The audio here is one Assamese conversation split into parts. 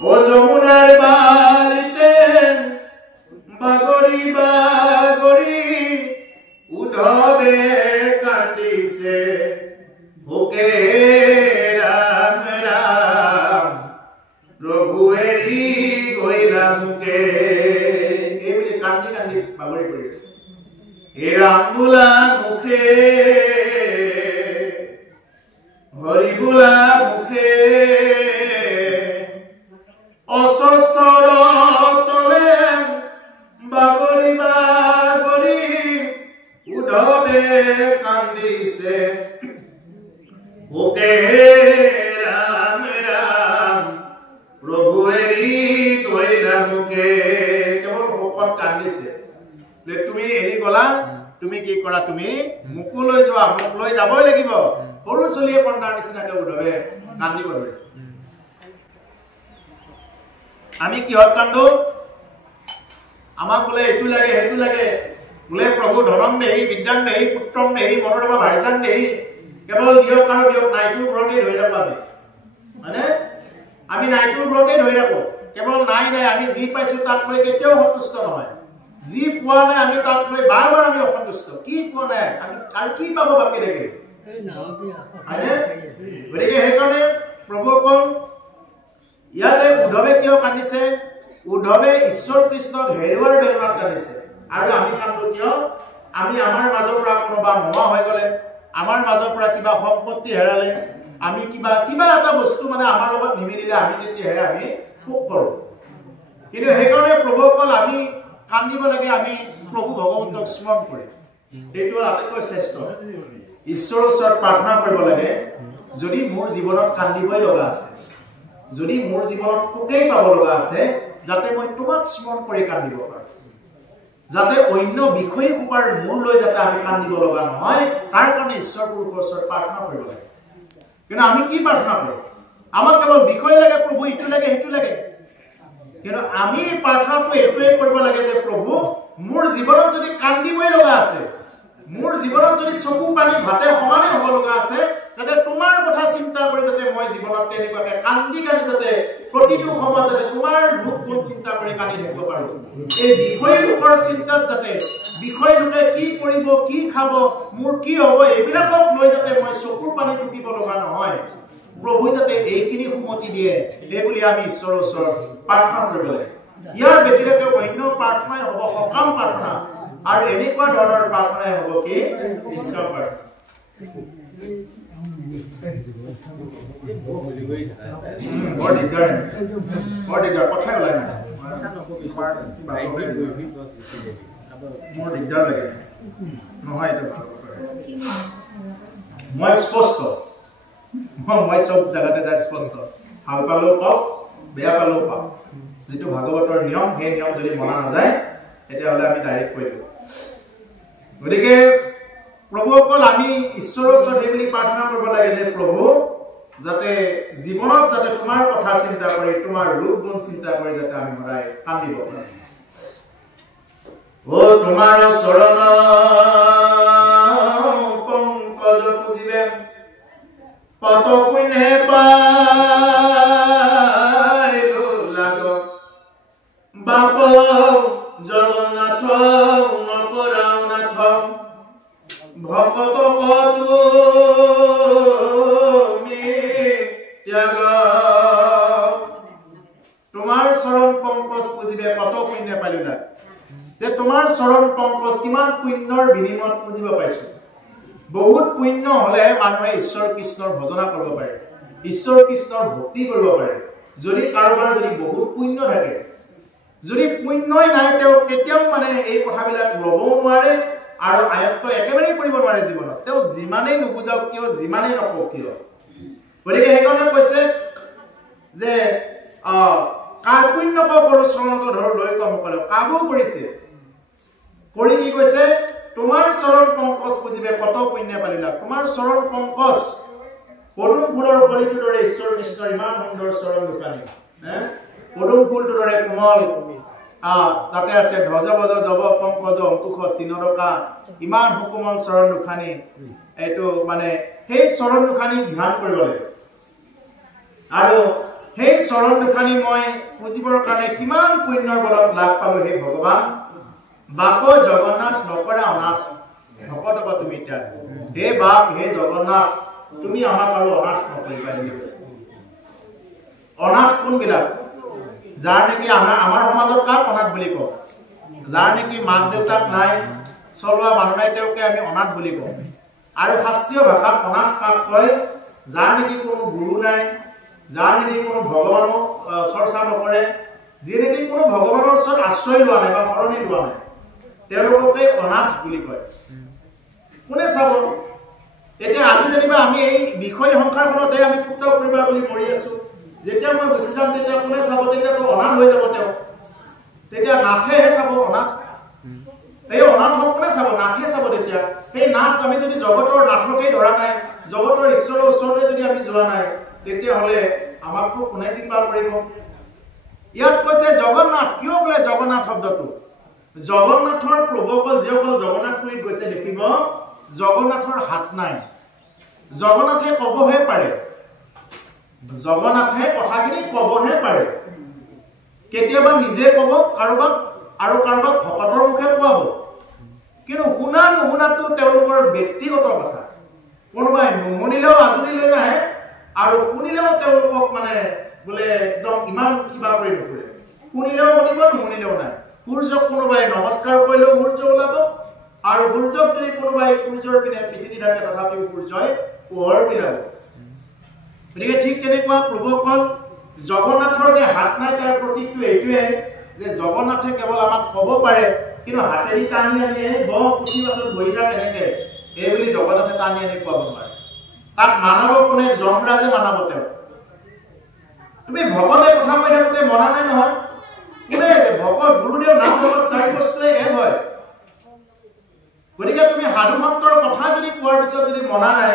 ও যমুনাৰ বালিতে বাগৰি বাগৰি উদ্ধবে কান্দিছে ভোকে ৰাম ৰাম প্ৰভু এৰি গইলা মুকে এই বুলি কান্দি কান্দি বাগৰি পৰিছে হে ৰাম বোলা মুখে হৰি বোলা মুখে অসস্তৰ তলে বাগৰি বাগৰি উদ্ধবে কান্দিছে ভোকে ৰাম ৰাম প্ৰভু এৰি গইলা মুকে কেৱল ভোকত কান্দিছে তুমি এৰি গলা তুমি কি কৰা তুমি মুকু লৈ যোৱা মুক লৈ যাবই লাগিব সৰু চলিয়ে কন্দাৰ নিচিনাকে উদ্ধবে কান্দিব ধৰিছে আমি কিহত কান্দো আমাক বোলে এইটো লাগে সেইটো লাগে বোলে প্ৰভু ধনম দেহি বিদ্যাং দেহি পুত্ৰম দেহি মনোৰমা ভাৰ্যাং দেহি কেৱল দিয়ক আৰু দিয়ক নাইটোৰ ওপৰতে ধৰি থাকো আমি মানে আমি নাইটোৰ ওপৰতে ধৰি থাকো কেৱল নাই নাই আমি যি পাইছো তাক লৈ কেতিয়াও সন্তুষ্ট নহয় যি পোৱা নাই আমি তাক লৈ বাৰ বাৰ আমি অসন্তুষ্ট কি পোৱা নাই আমি আৰু কি পাব বাকি দেখি গতিকে সেইকাৰণে প্ৰভুসকল ইয়াতে উদ্ধৱে কিয় কান্দিছে উদ্ধৱে ঈশ্বৰ কৃষ্ণক হেৰুৱাৰ বেদনাত কান্দিছে আৰু আমি কান্দো কিয় আমি আমাৰ মাজৰ পৰা কোনোবা নোহোৱা হৈ গলে আমাৰ মাজৰ পৰা কিবা সম্পত্তি হেৰালে আমি কিবা কিবা এটা বস্তু মানে আমাৰ লগত নিমিলিলে আমি তেতিয়াহে আমি খুব কৰো কিন্তু সেইকাৰণে প্ৰভুসকল আমি কান্দিব লাগে আমি প্ৰভু ভগৱন্তক স্মৰণ কৰি এইটো আটাইতকৈ শ্ৰেষ্ঠ ঈশ্বৰৰ ওচৰত প্ৰাৰ্থনা কৰিব লাগে যদি মোৰ জীৱনত কান্দিবই লগা আছে যদি মোৰ জীৱনত সুখেই পাব লগা আছে যাতে মই তোমাক স্মৰণ কৰি কান্দিব পাৰো যাতে অন্য বিষয় কোৱাৰ মূল লৈ যাতে আমি কান্দিব লগা নহয় তাৰ কাৰণে ঈশ্বৰৰ ওচৰত প্ৰাৰ্থনা কৰিব লাগে কিন্তু আমি কি প্ৰাৰ্থনা কৰো আমাক কেৱল বিষয় লাগে প্ৰভু ইটো লাগে হেতু লাগে কিন্তু আমি প্ৰাৰ্থনাটো এটোৱে কৰিব লাগে যে প্ৰভু মোৰ জীৱনত যদি কান্দিবই লগা আছে মোৰ জীৱনত যদি চকু পানী ভাতে সমানে হ'ব লগা আছে যাতে তোমাৰ কথা চিন্তা কৰি যাতে মই জীৱনত তেনেকুৱাকে কান্দি কান্দি যাতে প্ৰতিটো সময় যাতে তোমাৰ ৰূপগুণ চিন্তা কৰি কান্দি থাকিব পাৰো এই বিষয় লোকৰ চিন্তাত যাতে বিষয় লোকে কি কৰিব কি খাব মোৰ কি হ'ব এইবিলাকক লৈ যাতে মই চকুৰ পানী টুকিব লগা নহয় প্ৰভু যাতে এইখিনি সুমতি দিয়ে এই বুলি আমি ঈশ্বৰৰ ওচৰত প্ৰাৰ্থনা কৰিব লাগে ইয়াৰ ব্যতিৰেকে অন্য প্ৰাৰ্থনাই হ'ব সকাম প্ৰাৰ্থনা আৰু এনেকুৱা ধৰণৰ প্ৰাৰ্থনাই হ'ব কি নিষ্কাম প্ৰাৰ্থনা বৰ দিগদাৰ কথা ওলাই নাই মোৰ দিগদাৰ লাগে নহয় এইটো মই স্পষ্ট মই সব জায়গাতে যাই স্পষ্ট ভাল পালেও পাওঁ বেয়া পালেও পাওঁ যেটো ভাগৱতৰ নিয়ম সেই নিয়ম যদি মনা নাযায় তেতিয়াহ'লে আমি ডাইৰেক্ট কৈ দিওঁ গতিকে প্ৰভুসকল আমি ঈশ্বৰৰ ওচৰত এই বুলি প্ৰাৰ্থনা কৰিব লাগে যে প্ৰভু যাতে জীৱনত যাতে তোমাৰ কথা চিন্তা কৰি তোমাৰ ৰূপ গুণ চিন্তা কৰি যাতে আমি সদায় কান্দিব পাৰো ও তোমাৰ চৰণ পংকজ পুজিবে কত পুণ্যে পাইলো লাগ বাপ জগন্নাথ নকৰাও নাথ ভকত তুমি ত্যাগ তোমাৰ চৰণ পংকজ পুজিবে কত পুণ্য পাইলো লাগ যে তোমাৰ চৰণ পংকজ কিমান পুণ্যৰ বিনিময়ত পুজিব পাইছো বহুত পুণ্য হলে মানুহে ঈশ্বৰ কৃষ্ণৰ ভজনা কৰিব পাৰে ঈশ্বৰ কৃষ্ণৰ ভক্তি কৰিব পাৰে যদি কাৰোবাৰ যদি বহুত পুণ্য থাকে যদি পুণ্যই নাই তেওঁ কেতিয়াও মানে এই কথাবিলাক ল'বও নোৱাৰে আৰু আয়ত্ত একেবাৰে কৰিব নোৱাৰে জীৱনত তেওঁ যিমানেই নুবুজাওক কিয় যিমানেই নকওক কিয় গতিকে সেইকাৰণে কৈছে যে কাৰ পুণ্য কৰো চৰণত ধৰ লৈ কম কৰে কাবো কৰিছে কৰি কি কৈছে তোমাৰ চৰণ পংকজ পুজিবে কত পুণ্য পালিলা তোমাৰ চৰণ পংকজ পদুম ফুলৰ উপৰিটো দৰে ঈশ্বৰ কৃষ্ণৰ ইমান সুন্দৰ চৰণ দুখানি পদুম ফুলটো দৰে কোমল তাতে আছে ধ্বজ বজ জব পংকজ অংকুশ চিনৰকা ইমান সুকোমল চৰণ দুখানি এইটো মানে সেই চৰণ দুখানি ধ্যান কৰিব লাগে আৰু সেই চৰণ দুখানি মই পুজিবৰ কাৰণে কিমান পুণ্যৰ বলত লাভ পালো হে ভগৱান বাপ জগন্নাথ নকৰা অনাথ ভকতক তুমি এতিয়া হে বাপ হে জগন্নাথ তুমি আমাক আৰু অনাথ নকৰিবা অনাথ কোনবিলাক যাৰ নেকি আমাৰ সমাজত কাক অনাথ বুলি কওঁ যাৰ নেকি মাক দেউতাক নাই চলোৱা মানুহ নাই তেওঁকে আমি অনাথ বুলি কওঁ আৰু শাস্ত্ৰীয় ভাষাত অনাথ কাক কয় যাৰ নেকি কোনো গুৰু নাই যাৰ নেকি কোনো ভগৱানৰ চৰ্চা নকৰে যি নেকি কোনো ভগৱানৰ ওচৰত আশ্ৰয় লোৱা নাই বা শৰণি লোৱা নাই তেওঁলোককে অনাথ বুলি কয় কোনে চাব এতিয়া আজি যেনিবা আমি এই বিষয় সংসাৰখনতে আমি পুত্ৰ পৰিবাৰ বুলি মৰি আছো যেতিয়া মই গুচি যাম তেতিয়া কোনে চাব তেতিয়াতো অনাথ হৈ যাব তেওঁ তেতিয়া নাথেহে চাব অনাথ এই অনাথক কোনে চাব নাথে চাব তেতিয়া সেই নাথ আমি যদি জগতৰ নাথকেই ধৰা নাই জগতৰ ঈশ্বৰৰ ওচৰলৈ যদি আমি যোৱা নাই তেতিয়াহ'লে আমাকতো কোনে কৃপা কৰিব ইয়াত কৈছে জগন্নাথ কিয় বোলে জগন্নাথ শব্দটো জগন্নাথৰ প্ৰভুসকল যিসকল জগন্নাথপুৰীত গৈছে দেখিব জগন্নাথৰ হাত নাই জগন্নাথে কবহে পাৰে জগন্নাথে কথাখিনি কবহে পাৰে কেতিয়াবা নিজে কব কাৰোবাক আৰু কাৰোবাক ভকতৰ মুখে কোৱাব কিন্তু শুনা নুশুনাটো তেওঁলোকৰ ব্যক্তিগত কথা কোনোবাই নুশুনিলেও আজৰি লৈ নাহে আৰু শুনিলেও তেওঁলোকক মানে বোলে একদম ইমান কিবা কৰি নুশুনে শুনিলেও শুনিব নুশুনিলেও নাই সূৰ্যক কোনোবাই নমস্কাৰ কৰিলেও সূৰ্য ওলাব আৰু সূৰ্যক যদি কোনোবাই সূৰ্যৰ পিনে পিছিদি থাকে তথাপিও সূৰ্যই পোহৰ বিলাব গতিকে ঠিক তেনেকুৱা প্ৰভুসকল জগন্নাথৰ যে হাত নাই তাৰ প্ৰতীকটো এইটোৱে যে জগন্নাথে কেৱল আমাক ক'ব পাৰে কিন্তু হাতেদি টানি আনি পুথি বাছত বহি থাক এনেকে এই বুলি জগন্নাথে টানি আনি কোৱাব নোৱাৰে তাক মানৱ কোনে যমৰাজে মানাব তেওঁ তুমি ভকতে কথা কৈ থাকোঁতে মনা নাই নহয় কোনে যে ভকত গুৰুদেৱ নাম জগত চাৰি বস্তুৱে এক হয় গতিকে তুমি সাধু সন্তৰ কথা যদি কোৱাৰ পিছত যদি মনা নাই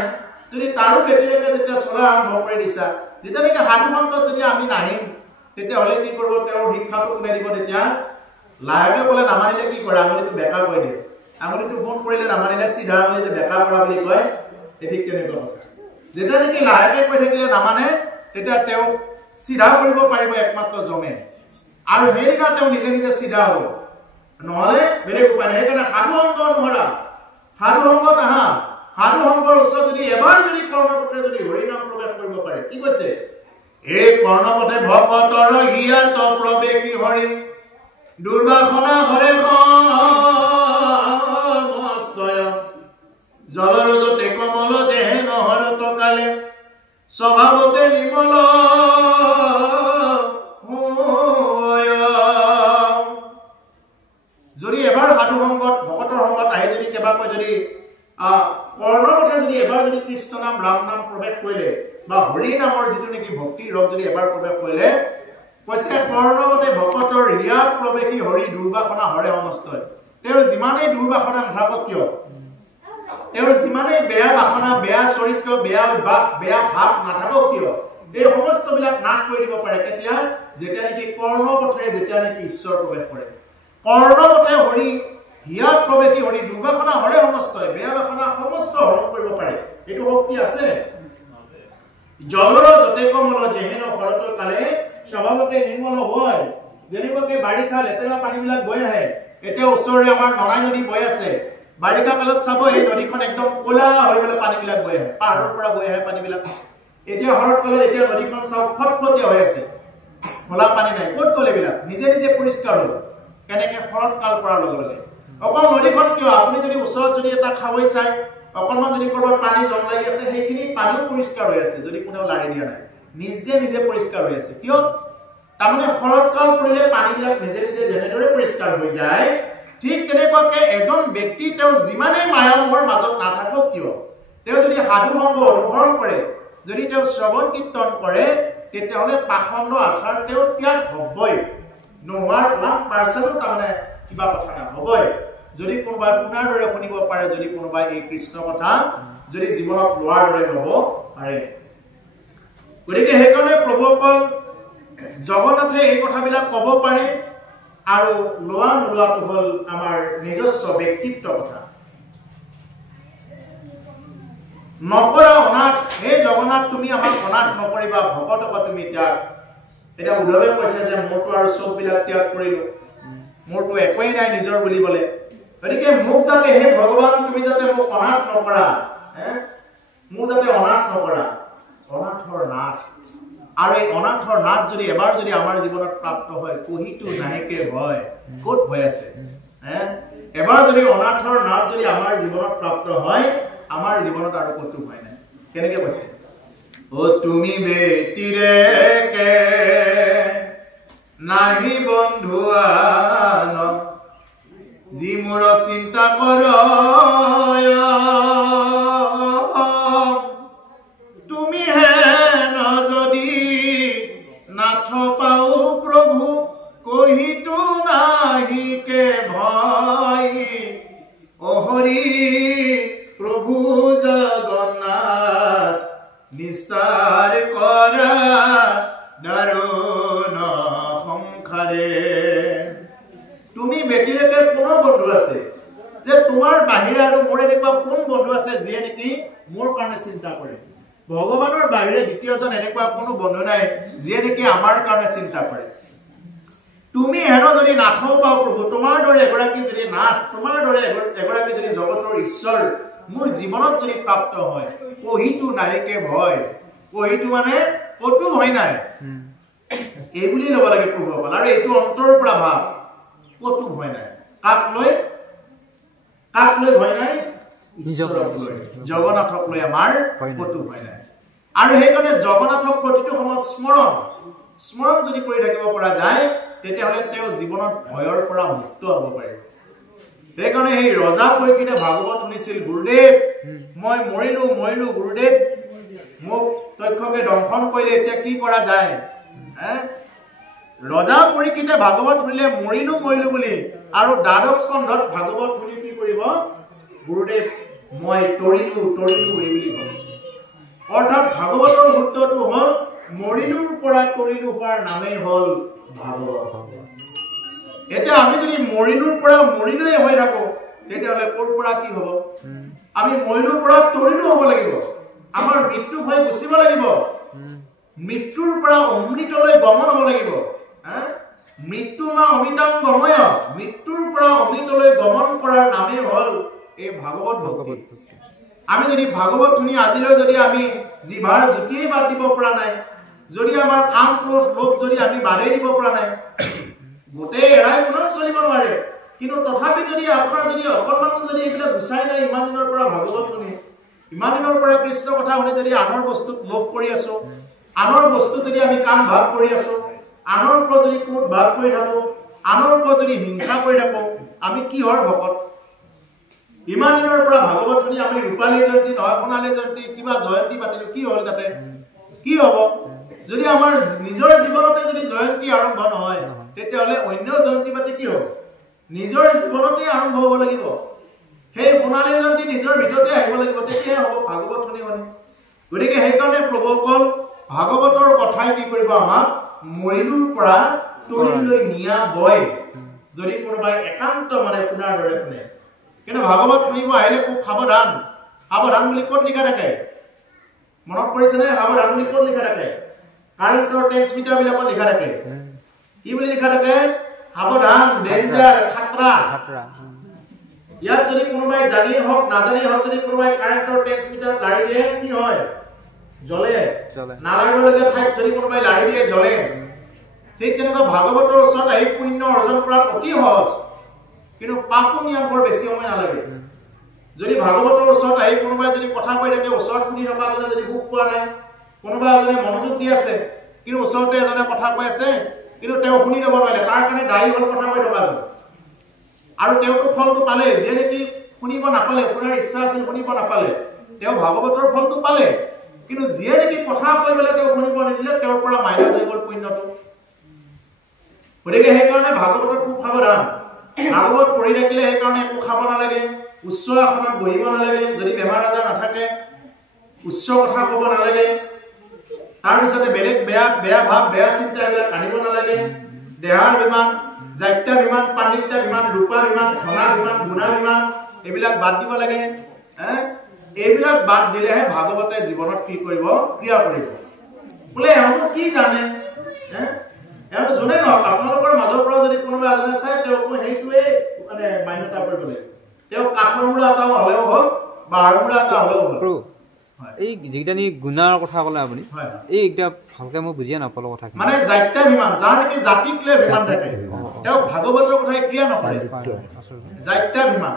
যদি তাৰো ব্যতিৰেকে যেতিয়া চলা আৰম্ভ কৰি দিছা যেতিয়ালৈকে সাধু সন্তত যদি আমি নাহিম তেতিয়াহ'লে কি কৰিব তেওঁৰ শিক্ষাটো কোনে দিব তেতিয়া লাহেকে ক'লে নামানিলে কি কৰে আঙুলিটো বেকা কৰি দিয়ে আঙুলিটো ফোন কৰিলে নামানিলে চিধা আঙুলি যে বেকা কৰা বুলি কয় ঠিক তেনেকুৱা কথা যেতিয়ালৈকে লাহেকে কৈ থাকিলে নামানে তেতিয়া তেওঁ চিধা কৰিব পাৰিব একমাত্ৰ জমে আৰু সেইদিনা তেওঁ নিজে নিজে চিধা হ'ব নহ'লে বেলেগ উপায় নাই সেইকাৰণে সাধু সংগ নোহৰা সাধু সংগত আহা সাধু সংগৰ ওচৰত যদি এবাৰ যদি কৰ্ণপথে যদি হৰিনাম প্ৰকাশ কৰিব পাৰে কি কৈছে এই কৰ্ণপথে ভকতৰ হিয়াত প্ৰৱেশী হৰি দুৰ্বাসনা হৰে মস্তয় জলৰজতে কমল যেহে নহৰ টকালে স্বভাৱতে নিমল যদি এবাৰ সাধু সংগত ভকতৰ সংগত আহি যদি কেবাকৈ যদি কৰ্ণপথে যদি এবাৰ যদি কৃষ্ণ নাম ৰাম নাম প্ৰৱেশ কৰিলে বা হৰি নামৰ যিটো নেকি ভক্তি ৰস যদি এবাৰ প্ৰৱেশ কৰিলে কৈছে কৰ্ণপথে ভকতৰ হিয়াত প্ৰৱেশী হৰি দুৰ্বাসনা হৰে সমস্তয় তেওঁৰ যিমানেই দুৰ্বাসনা নাথাকক কিয় তেওঁৰ যিমানেই বেয়া বাসনা বেয়া চৰিত্ৰ বেয়া অভ্যাস বেয়া ভাৱ নাথাকক কিয় এই সমস্তবিলাক নাশ কৰি দিব পাৰে কেতিয়া যেতিয়া নেকি কৰ্ণপথেৰে যেতিয়া নেকি ঈশ্বৰ প্ৰৱেশ কৰে কৰ্ণপথে হৰি হিয়াত প্ৰৱেশী হৰি দুৰ্বাসনা হৰে সমস্তয় বেয়া বাসনা সমস্ত হৰণ কৰিব পাৰে এইটো শক্তি আছে জলৰ যতে কমল যেহেন শৰতৰ কালে স্বভাৱতে নিৰ্মল হয় যেনেকুৱাকে বাৰিষা লেতেৰা পানীবিলাক বৈ আহে এতিয়া ওচৰৰে আমাৰ নলাই নদী বৈ আছে বাৰিষা কালত চাব এই নদীখন একদম ক'লা হৈ পেলাই পানীবিলাক বৈ আহে পাহাৰৰ পৰা বৈ আহে পানীবিলাক এতিয়া শৰৎ কালত এতিয়া নদীখন চাওক ফটফটীয়া হৈ আছে ক'লা পানী নাই ক'ত গ'ল এইবিলাক নিজে নিজে পৰিষ্কাৰ হ'ল কেনেকে শৰৎ কাল পৰাৰ লগে লগে অকল নদীখন কিয় আপুনি যদি ওচৰত যদি এটা খাৱৈ চাই অকণমান যদি ক'ৰবাত পানী জম লাগি আছে সেইখিনি পানীও পৰিষ্কাৰ হৈ আছে যদি কোনেও লাৰি দিয়া নাই নিজে নিজে পৰিষ্কাৰ হৈ আছে কিয় তাৰমানে শৰৎ কাল পৰিলে পানীবিলাক নিজে নিজে যেনেদৰে পৰিষ্কাৰ হৈ যায় ঠিক তেনেকুৱাকে এজন ব্যক্তি তেওঁ যিমানেই মায়ামোহৰ মাজত নাথাকক কিয় তেওঁ যদি সাধু সংগ অনুসৰণ কৰে যদি তেওঁ শ্ৰৱণ কীৰ্তন কৰে তেতিয়াহ'লে পাখণ্ড আচাৰ তেওঁ ত্যাগ হ'বই নোহোৱাৰ 1% তাৰমানে কিবা কথা নহ'বই যদি কোনোবাই শুনাৰ দৰে শুনিব পাৰে যদি কোনোবাই এই কৃষ্ণ কথা যদি জীৱনত লোৱাৰ দৰে ল'ব পাৰে গতিকে সেইকাৰণে প্ৰভুসকল জগন্নাথে এই কথাবিলাক ক'ব পাৰে আৰু লোৱা নোলোৱাটো হ'ল আমাৰ নিজস্ব ব্যক্তিত্ব কথা নকৰা অনাথ হে জগন্নাথ তুমি আমাক অনাথ নকৰিবা ভকতক তুমি এতিয়া এটা উদ্ধৱে কৈছে যে মোৰটো আৰু সববিলাক ত্যাগ কৰিলো মোৰটো একোই নাই নিজৰ বুলিবলে গতিকে মোক যাতে হে ভগৱান তুমি যাতে মোক অনাথ নকৰা মোক যাতে অনাথ নকৰা অনাথৰ নাথ আৰু এই অনাথৰ নাথ যদি এবাৰ যদি আমাৰ জীৱনত প্ৰাপ্ত হয় কহিটো নাহিকে হয় ক'ত হৈ আছে এবাৰ যদি অনাথৰ নাথ যদি আমাৰ জীৱনত প্ৰাপ্ত হয় আমাৰ জীৱনত আৰু ক'তো হয় নাই কেনেকৈ কৈছে ও তুমি বেটিৰে কে নাহি বন্ধু আন যি মোৰ চিন্তা কৰ তুমি হে নজদি নাথ পাও প্ৰভু কহিটো নাহিকে ভয় ও হৰি প্ৰভু জগন্নাথ নিস্তাৰ কৰা দাৰুণ সংসাৰে তুমি বেটিৰেকে কোন বন্ধু আছে যে তোমাৰ বাহিৰে আৰ মোৰ এনেকুৱা কোন বন্ধু আছে যে নেকি মোৰ কাৰণে চিন্তা কৰে ভগবানেৰ বাহিৰে দ্বিতীয়জন এনেকুৱা কোনো বন্ধু নাই যে নেকি আমাৰ কাৰণে চিন্তা কৰে তুমি হেন যদি নাথও পাও প্ৰভু তোমাৰ দৰে এগৰাকী যদি নাথ তোমাৰ দৰে এগৰাকী যদি জগতৰ ঈশ্বৰ মোৰ জীৱনত যদি প্ৰাপ্ত হয় কহিটো নাহিকে ভয় কহিটো মানে কতো ভয় নাই এই বুলি ল'ব লাগে প্ৰভুসকল আৰু এইটো অন্তৰৰ পৰা ভাৱ কতো ভয় নাই কাক লৈ ভয় নাই ঈশ্বৰক লৈ জগন্নাথক লৈ আমাৰ কতো ভয় নাই আৰু সেইকাৰণে জগন্নাথক প্ৰতিটো সময়ত স্মৰণ যদি কৰি থাকিব পৰা যায় তেতিয়াহ'লে তেওঁ জীৱনত ভয়ৰ পৰা মুক্ত হ'ব পাৰিব সেইকাৰণে এই ৰজা পৰীক্ষিতে ভাগৱত শুনিছিল গুৰুদেৱ মই মৰিলো গুৰুদেৱ মোক তক্ষকে দংশন কৰিলে এতিয়া কি কৰা যায় ৰজা পৰীক্ষিতে ভাগৱত শুনিলে মৰিলো বুলি আৰু দ্বাদশ স্কন্ধত ভাগৱত শুনি কি কৰিব গুৰুদেৱ মই তৰিলো এই বুলি কয় অৰ্থাৎ ভাগৱতৰ সূত্ৰটো হ'ল মৰিলোৰ পৰা তৰিলো হোৱাৰ নামেই হ'ল ভাগৱত এতিয়া আমি যদি মৰিলোৰ পৰা মৰিলৈ হৈ থাকো তেতিয়াহ'লে ক'ৰ পৰা কি হ'ব আমি মৰিলোৰ পৰা তৰিলো হ'ব লাগিব আমাৰ মৃত্যু ভয় গুচিব লাগিব মৃত্যুৰ পৰা অমৃতলৈ গমন হ'ব লাগিব মৃত্যু মা অমিতাং গময় মৃত্যুৰ পৰা অমৃতলৈ গমন কৰাৰ নামেই হ'ল এই ভাগৱত ভক্তি আমি যদি ভাগৱত শুনি আজিলৈ যদি আমি জিভাৰ জুতিয়ে বাদ দিব পৰা নাই যদি আমাৰ কাম ক্ৰোধ লোভ যদি আমি বাদেই দিব পৰা নাই গোটেই এৰাই পুনৰ চলিব নোৱাৰে কিন্তু তথাপি যদি আপোনাৰ যদি অকণমান যদি এইবিলাক গুচাই নাই ইমান দিনৰ পৰা ভাগৱত শুনি ইমান দিনৰ পৰা কৃষ্ণ কথা শুনি যদি আনৰ বস্তুত লোভ কৰি আছো আনৰ বস্তু যদি আমি কাম ভাৱ কৰি আছো আনৰ ওপৰত যদি কোট ভাৱ কৰি থাকো আনৰ ওপৰত যদি হিংসা কৰি থাকো আমি কিহৰ ভকত ইমান দিনৰ পৰা ভাগৱত শুনি আমি ৰূপালী জয়ন্তী নহয় সোণালী জয়ন্তী কিবা জয়ন্তী পাতিলো কি হ'ল তাতে কি হ'ব যদি আমাৰ নিজৰ জীৱনতে যদি জয়ন্তী আৰম্ভ নহয় তেতিয়াহ'লে অন্য জয়ন্তী পাতি কি হ'ব নিজৰ জীৱনতে আৰম্ভ হ'ব লাগিব সেই সোণালী জয়ন্তী নিজৰ ভিতৰতে আহিব লাগিব তেতিয়াহে হ'ব ভাগৱত শুনি গতিকে সেইকাৰণে প্ৰভুসকল ভাগৱতৰ কথাই কি কৰিব আমাক মৰিলোৰ পৰা তৰিলৈ নিয়া বয় যদি কোনোবাই একান্ত মানে শুনাৰ দৰে শুনে কিন্তু ভাগৱত শুনিব আহিলে খুব সাৱধান বুলি ক'ত লিখা থাকে মনত পৰিছেনে সাৱধান বুলি ক'ত লিখা থাকে কাৰেণ্টৰ ট্ৰেন্সমিটাৰ বিলাকত লিখা থাকে কি বুলি লিখা থাকে সাৱধান ডেঞ্জাৰ খাতৰা ইয়াত যদি কোনোবাই জানি হওক নাজানি হওক যদি কোনোবাই কাৰেণ্টৰ ট্ৰেন্সমিটাৰ লাৰি দিয়ে কি হয় জ্বলে নালাগিবলগীয়া ঠাইত যদি কোনোবাই লাৰি দিয়ে জ্বলে ঠিক তেনেকুৱা ভাগৱতৰ ওচৰত আহি পুণ্য অৰ্জন কৰা অতি সহজ কিন্তু পাপো নিয়ম বৰ বেছি সময় নালাগে যদি ভাগৱতৰ ওচৰত আহি কোনোবাই যদি কথা কৈ থাকে ওচৰত শুনি থকা জনে যদি সুখ পোৱা নাই কোনোবা এজনে মনোযোগ দি আছে কিন্তু ওচৰতে এজনে কথা কৈ আছে কিন্তু তেওঁ শুনি ল'ব নোৱাৰে তাৰ কাৰণে দায়ী হ'ল কথা কৈ থকা জন আৰু তেওঁতো ফলটো পালে যে নেকি শুনিব নাপালে শুনাৰ ইচ্ছা আছিল শুনিব নাপালে তেওঁ ভাগৱতৰ ফলটো পালে কিন্তু যিয়ে নেকি কথা কৈ পেলাই তেওঁ শুনিব নিদিলে তেওঁৰ পৰা মাইনাছ হৈ গ'ল পুণ্যটো গতিকে সেইকাৰণে ভাগৱতত খুব সাৱধান ভাগৱত পঢ়ি থাকিলে সেইকাৰণে একো খাব নালাগে উচ্চ আসনত বহিব নালাগে যদি বেমাৰ আজাৰ নাথাকে উচ্চ কথা ক'ব নালাগে তাৰপিছতে বেলেগ বেয়া ভাৱ বেয়া চিন্তা এইবিলাক আনিব নালাগে দেহাৰ বিমান জাত্যা বিমান পাণ্ডিত্যা বিমান ৰূপা বিমান ধনা বিমান গুণা বিমান এইবিলাক বাদ দিব লাগে এইবিলাক বাদ দিলেহে ভাগৱতে জীৱনত কি কৰিব ক্ৰিয়া কৰিব বোলে এওঁনো কি জানে এওঁটো যোনে নহওক আপোনালোকৰ মাজৰ পৰা যদি কোনোবা এজনে চাই তেওঁক মই সেইটোৱে মানে মান্যতা কৰিব লাগিব তেওঁ কাঠৰ মূৰা এটা হ'লেও হ'ল বাঁহৰ মূৰা এটা হ'লেও হ'ল এই যিকিটানি গুণাৰ কথা ক'লে আপুনি এই একটা ভালকে মই বুজিয়া নাপালো কথা মানে জাত্যা বিমান যাৰ নেকি জাতিক লৈ বিমান থাকে তেওঁ ভাগৱতৰ কথা ক্ৰিয়া নকৰে জাত্যা বিমান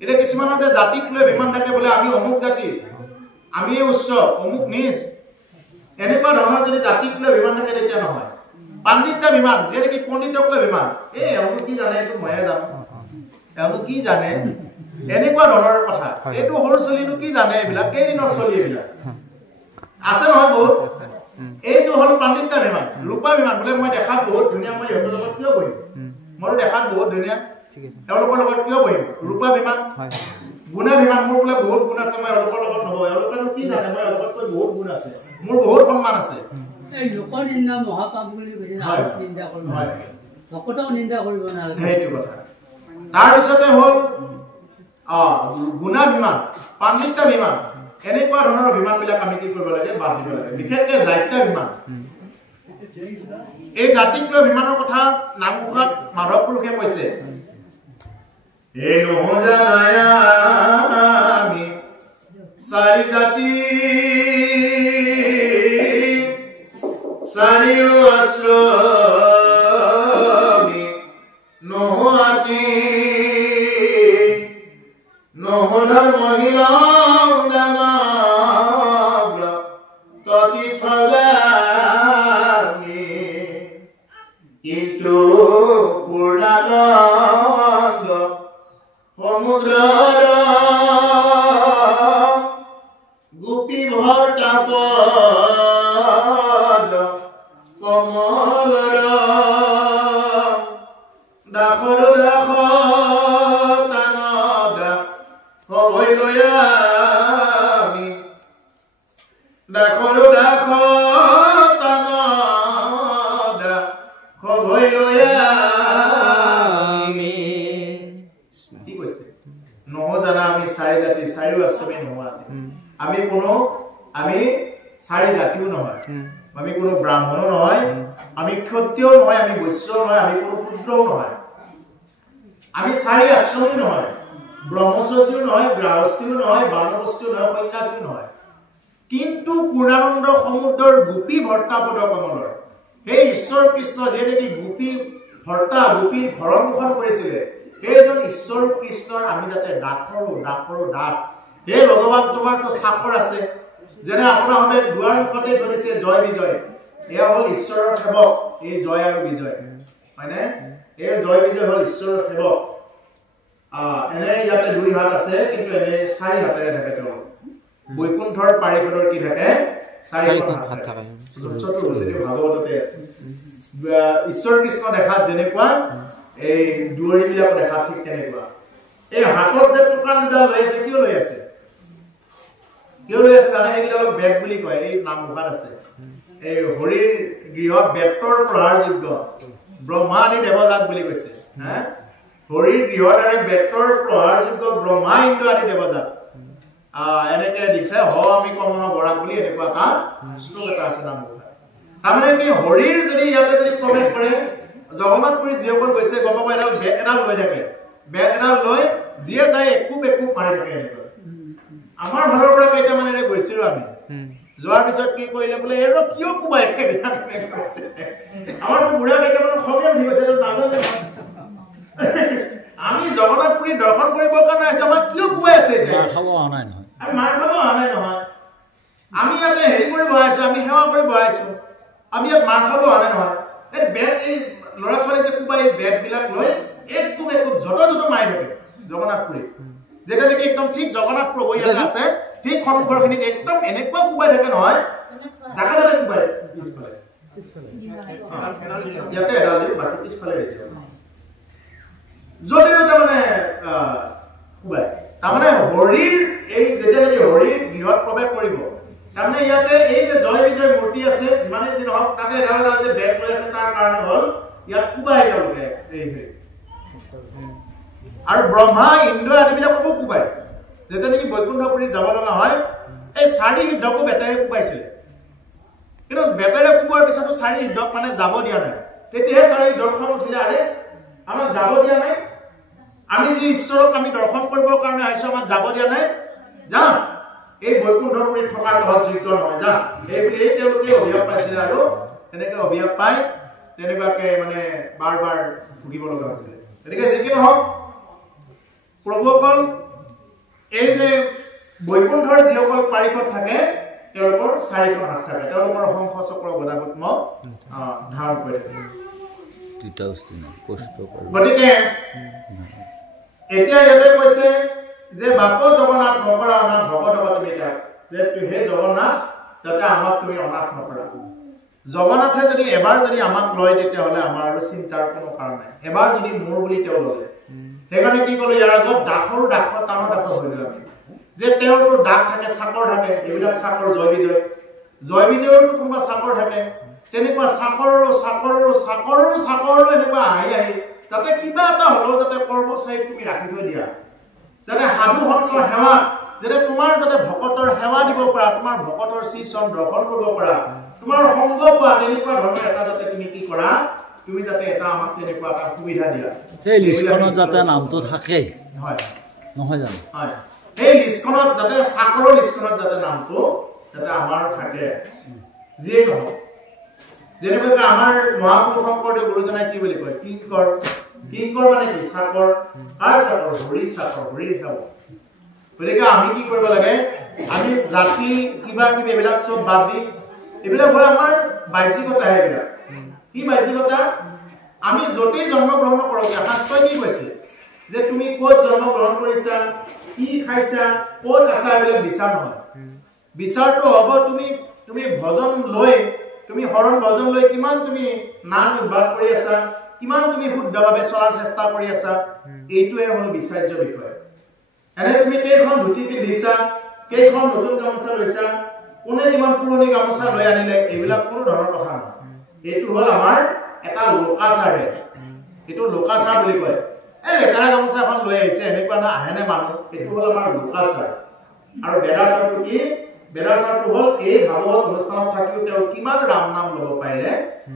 এটা কিছুমানৰ যে জাতিক লৈ বিমান থাকে বোলে আমি অমুক জাতি আমি উচ্চ অমুক নিচ এনেকুৱা ধৰণৰ যদি জাতিক লৈ বিমান থাকে তেতিয়া নহয় পাণ্ডিত্য বিমান যে নেকি পণ্ডিতক লৈ বিমান এওঁলোক কি জানে এইটো ময়ে জানো এওঁলোক কি জানে এনেকুৱা ধৰণৰ কথা এইটো সৰু চলিনো কি জানে এইবিলাক কেইদিনৰ চলি এইবিলাক আছে নহয় বহুত এইটো হ'ল পাণ্ডিত্য বিমান ৰূপা বিমান বোলে মই দেখাত বহুত ধুনীয়া মই ইহঁতৰ লগত কিয় বহিম মোৰ দেখাত বহুত ধুনীয়া এওঁলোকৰ লগত কিয় বহিম ৰূপা বিমান গুণা বিমান মোৰ বোলে বহুত গুণ আছে মই এওঁলোকৰ লগত নহব এওঁলোকেনো কি জানে মই এওঁলোকতকৈ বহুত গুণ আছে মোৰ বহুত সন্মান আছে এই লোকৰ নিন্দা মহাপাপ বুলি কৈছে নিন্দা কৰিব ভকতক নিন্দা কৰিব নালাগে সেইটো কথা তাৰপিছতে হ'ল গুণাভিমান পাণ্ডিত্য বিমান এনেকুৱা ধৰণৰ বিমানবিলাক আমি কি কৰিব লাগে বাদ দিব লাগে বিশেষকৈ জাত্যা বিমান এই জাতিক লৈ বিমানৰ কথা নামঘোষাত মাধৱ পুৰুষে কৈছে এই নজানাই আমি চাৰি জাতি চাৰিও আশ্ৰমী নহাতি নহধৰ মহিলা ততি ঠগামি কিন্তু পূৰ্ণানন্দ সমুদ্ৰৰ গোপী ভৰ্তাপদ কমলৰ ডাকৰ ডাক তানদা হৈ লৈ আমি ডাকৰ ডাক তানদা হৈ লৈ আমি কি কৈছে নহজানা আমি চাৰি জাতি চাৰিও আশ্ৰমী নোহোৱা আমি চাৰি জাতিও নহয় আমি কোনো ব্ৰাহ্মণো নহয় আমি ক্ষত্ৰিয় নহয় আমি বৈশ্য নহয় আমি কোনো শূদ্ৰও নহয় আমি চাৰি আশ্ৰমী নহয় ব্ৰহ্মচৰ্যও নহয় গৃহস্থীও নহয় বানপ্ৰস্থীও নহয় সন্ন্যাসীও নহয় কিন্তু পূৰ্ণানন্দ সমুদ্ৰৰ গোপী ভৰ্তাপদ কমলৰ সেই ঈশ্বৰ কৃষ্ণ যিয়ে নেকি গোপী ভৰ্তা গোপীৰ ভৰণ পোষণ কৰিছিলে সেইজন ঈশ্বৰ কৃষ্ণৰ আমি যাতে দাসৰো দাস হে ভগৱান তোমাৰতো চাকৰ আছে যেনে আপোনাৰ সবে দুৱাৰ মুখতে ধৰিছে জয় বিজয় এয়া হ'ল ঈশ্বৰৰ সেৱক এই জয় আৰু বিজয় হয়নে এই জয় বিজয় হ'ল ঈশ্বৰৰ সেৱক এনে ইয়াতে দুই হাত আছে কিন্তু এনে চাৰি হাতেৰে থাকে তেওঁ বৈকুণ্ঠৰ পাৰিষদৰ কি থাকে চাৰিখন হাত থাকে ভাগৱততে আছে ঈশ্বৰ কৃষ্ণ দেখাত যেনেকুৱা এই দুৱৰীবিলাক দেখাত ঠিক তেনেকুৱা এই হাতত যে টুকান দুডাল লৈ আছে কিয় লৈ আছে জানে এইকেইডালক বেদ বুলি কয় এই নামঘোষাত আছে এই হৰিৰ গৃহত বেতৰ প্ৰহাৰযোগ্য ব্ৰহ্মা আদি দেৱজাত বুলি কৈছে হৰিৰ গৃহত বেতৰ প্ৰহাৰযোগ্য ব্ৰহ্মা ইন্দ্ৰ আদি দেৱজাত এনেকে দিছে আমি কমন বৰাক বুলি এনেকুৱা এটা শ্লোক এটা আছে নামঘোষাত তাৰমানে কি হৰিৰ যদি ইয়াতে যদি প্ৰৱেশ কৰে জগন্নাথপুৰী যিসকল গৈছে গম পাব এডাল বেগ এডাল লৈ থাকে বেগ এডাল লৈ যিয়ে যায় একো মাৰি থাকে এনেকুৱা আমাৰ ঘৰৰ পৰা কেইটামানেৰে গৈছিলো আমি যোৱাৰ পিছত কি কৰিলে বোলে এৰ কিয় কোবাই আমাৰ বুঢ়া কেইটামানৰ খঙে উঠি গৈছে নাজানে আমি জগন্নাথপুৰী দৰ্শন কৰিবৰ কাৰণে আহিছো আমাক কিয় কোবাই আছে আমি মাৰ খাব অহা নাই নহয় আমি ইয়াতে হেৰি কৰি বহাইছো আমি সেৱা কৰি বহাইছো আমি ইয়াত মাৰ খাব অহা নাই নহয় এই বেগ এই ল'ৰা ছোৱালী যে কোবাই এই বেগবিলাক লৈ একো যত মাৰি থাকে জগন্নাথপুৰী যেটা নেকি একদম ঠিক জগন্নাথ প্ৰভু ইয়াত আছে ঠিক সন্মুখৰখিনিত একদম এনেকুৱা কোবাই থাকে নহয় জাগা জাগা কোবাই ইয়াতে এডাল দি বাকী পিছফালে য'তে য'তে মানে কোবাই তাৰমানে হৰিৰ এই যেতিয়া নেকি হৰিৰ গৃহত প্ৰৱেশ কৰিব তাৰমানে ইয়াতে এই যে জয় বিজয় মূৰ্তি আছে যিমানে যি নহওক তাতে এডাল এডাল যে বেগ লৈ আছে তাৰ কাৰণে হ'ল ইয়াত কোবাই তেওঁলোকে এই আৰু ব্ৰহ্মা ইন্দ্ৰ আদিবিলাককো কোবাই যেতিয়া নেকি বৈকুণ্ঠপুৰীত যাব লগা হয় এই চাৰি সিদ্ধকো বেটাৰী কোবাইছিলে কিন্তু বেটেৰে কোৱাৰ পিছতো চাৰি হৃদক মানে যাব দিয়া নাই তেতিয়াহে চাৰি দৰ্শন উঠিলে আৰে আমাক যাব দিয়া নাই আমি যি ঈশ্বৰক আমি দৰ্শন কৰিবৰ কাৰণে আহিছো আমাক যাব দিয়া নাই যা এই বৈকুণ্ঠপুৰীত থকাৰ লগত যোগ্য নহয় যা এই তেওঁলোকে অভিশাপ পাইছিলে আৰু তেনেকৈ অভিশাপ পাই তেনেকুৱাকে মানে বাৰ বাৰ ভুগিব লগা হৈছিলে গতিকে যি কি নহওক প্ৰভুসকল এই যে বৈকুণ্ঠৰ যিসকল পাৰিষদ থাকে তেওঁলোকৰ চাৰিখন হাত থাকে তেওঁলোকৰ শংখ চক্ৰ গদা পদ্ম ধাৰণ কৰি থাকে গতিকে এতিয়া ইয়াতে কৈছে যে বাপ জগন্নাথ নকৰা অনাথ ভকত হ'ব তুমি তাক যে হে জগন্নাথ যাতে আমাক তুমি অনাথ নকৰা জগন্নাথে যদি এবাৰ যদি আমাক লয় তেতিয়াহ'লে আমাৰ আৰু চিন্তাৰ কোনো কাৰণ নাই এবাৰ যদি মোৰ বুলি তেওঁ ললে সেইকাৰণে কি ক'লো ইয়াৰ আগত ডাখৰ টানৰ ডাখৰ হৈ গ'ল যে তেওঁৰতো ডাক থাকে চাকৰ থাকে এইবিলাক চাকৰ জয় বিজয়ৰতো কোনোবা চাকৰ থাকে তেনেকুৱা চাকৰো এনেকুৱা আহি যাতে কিবা এটা হ'লেও যাতে কৰ্মচাৰীক তুমি ৰাখি থৈ দিয়া যাতে সাধু সন্তৰ সেৱা যাতে তোমাৰ যাতে ভকতৰ সেৱা দিব পৰা তোমাৰ ভকতৰ শ্ৰীচৰণ দৰ্শন কৰিব পৰা তোমাৰ সংগ পোৱা তেনেকুৱা ধৰণৰ এটা যাতে তুমি কি কৰা তুমি যাতে এটা আমাক তেনেকুৱা এটা সুবিধা দিয়া সেই লিষ্টখনত যাতে নামটো থাকে হয় নহয় জানো হয় এই লিষ্টখনত যাতে চাকৰৰ লিষ্টখনত যাতে নামটো যাতে আমাৰ থাকে যিয়ে নহওক যেনেকৈ আমাৰ মহাপুৰুষ শংকৰদেৱ গুৰুজনাই কি বুলি কয় কিংকৰ মানে কি চাকৰ কাৰ চাকৰ হৰি চাকৰ হৰি সেৱ গতিকে আমি কি কৰিব লাগে আমি জাতি কিবা কিবি এইবিলাক চব বাদ দি এইবিলাক হ'ল আমাৰ বাহ্যিকতা এইবিলাক কি বাহ্যিকতা আমি য'তেই জন্মগ্ৰহণ কৰোঁ শাস্ত্ৰই কি কৈছে যে তুমি ক'ত জন্মগ্ৰহণ কৰিছা কি খাইছা ক'ত আছা এইবিলাক বিচাৰ নহয় বিচাৰটো হ'ব তুমি ভজন লৈ তুমি হৰণ ভজন লৈ কিমান তুমি নাম উদ্ভাৱ কৰি আছা কিমান তুমি শুদ্ধভাৱে চলাৰ চেষ্টা কৰি আছা এইটোৱে হ'ল বিচাৰ্য বিষয় এনে তুমি কেইখন ধুতি পিন্ধিছা কেইখন নতুন গামোচা লৈছা কোনে কিমান পুৰণি গামোচা লৈ আনিলে এইবিলাক কোনো ধৰণৰ কথা নহয় এইটো হ'ল আমাৰ এটা লোকাচাৰে এইটো লোকাচাৰ বুলি কয় এই লেতেৰা গামোচা এখন লৈ আহিছে এনেকুৱা না আহেনে মানুহ এইটো হ'ল আমাৰ লোকাচাৰ আৰু বেদাচাৰটো কি বেদাচাৰটো হ'ল এই ভাগৱত অনুষ্ঠানত থাকিও তেওঁ কিমান ৰাম নাম ল'ব পাৰিলে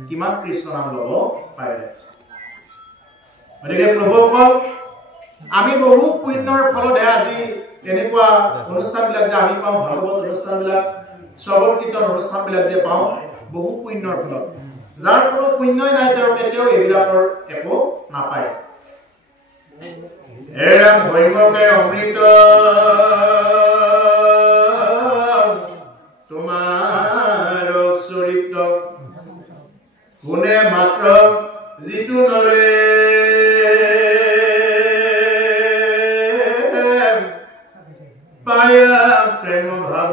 কিমান কৃষ্ণ নাম ল'ব পাৰিলে গতিকে প্ৰভুসকল আমি বহু পুণ্যৰ ফলতে আজি এনেকুৱা অনুষ্ঠানবিলাক যে আমি পাওঁ ভাগৱত অনুষ্ঠানবিলাক শ্ৰৱণ কীৰ্তন অনুষ্ঠানবিলাক যে পাওঁ বহু পুণ্যৰ ফলত যাৰ কোনো পুণ্যই নাই তেওঁ কেতিয়াও এইবিলাকৰ একো নাপায় এৰাম হৈমকে অমৃত তোমাৰ চৰিত্ৰ গুণে মাত্ৰ যিটো নৰে পায়া প্ৰেম ভাৱ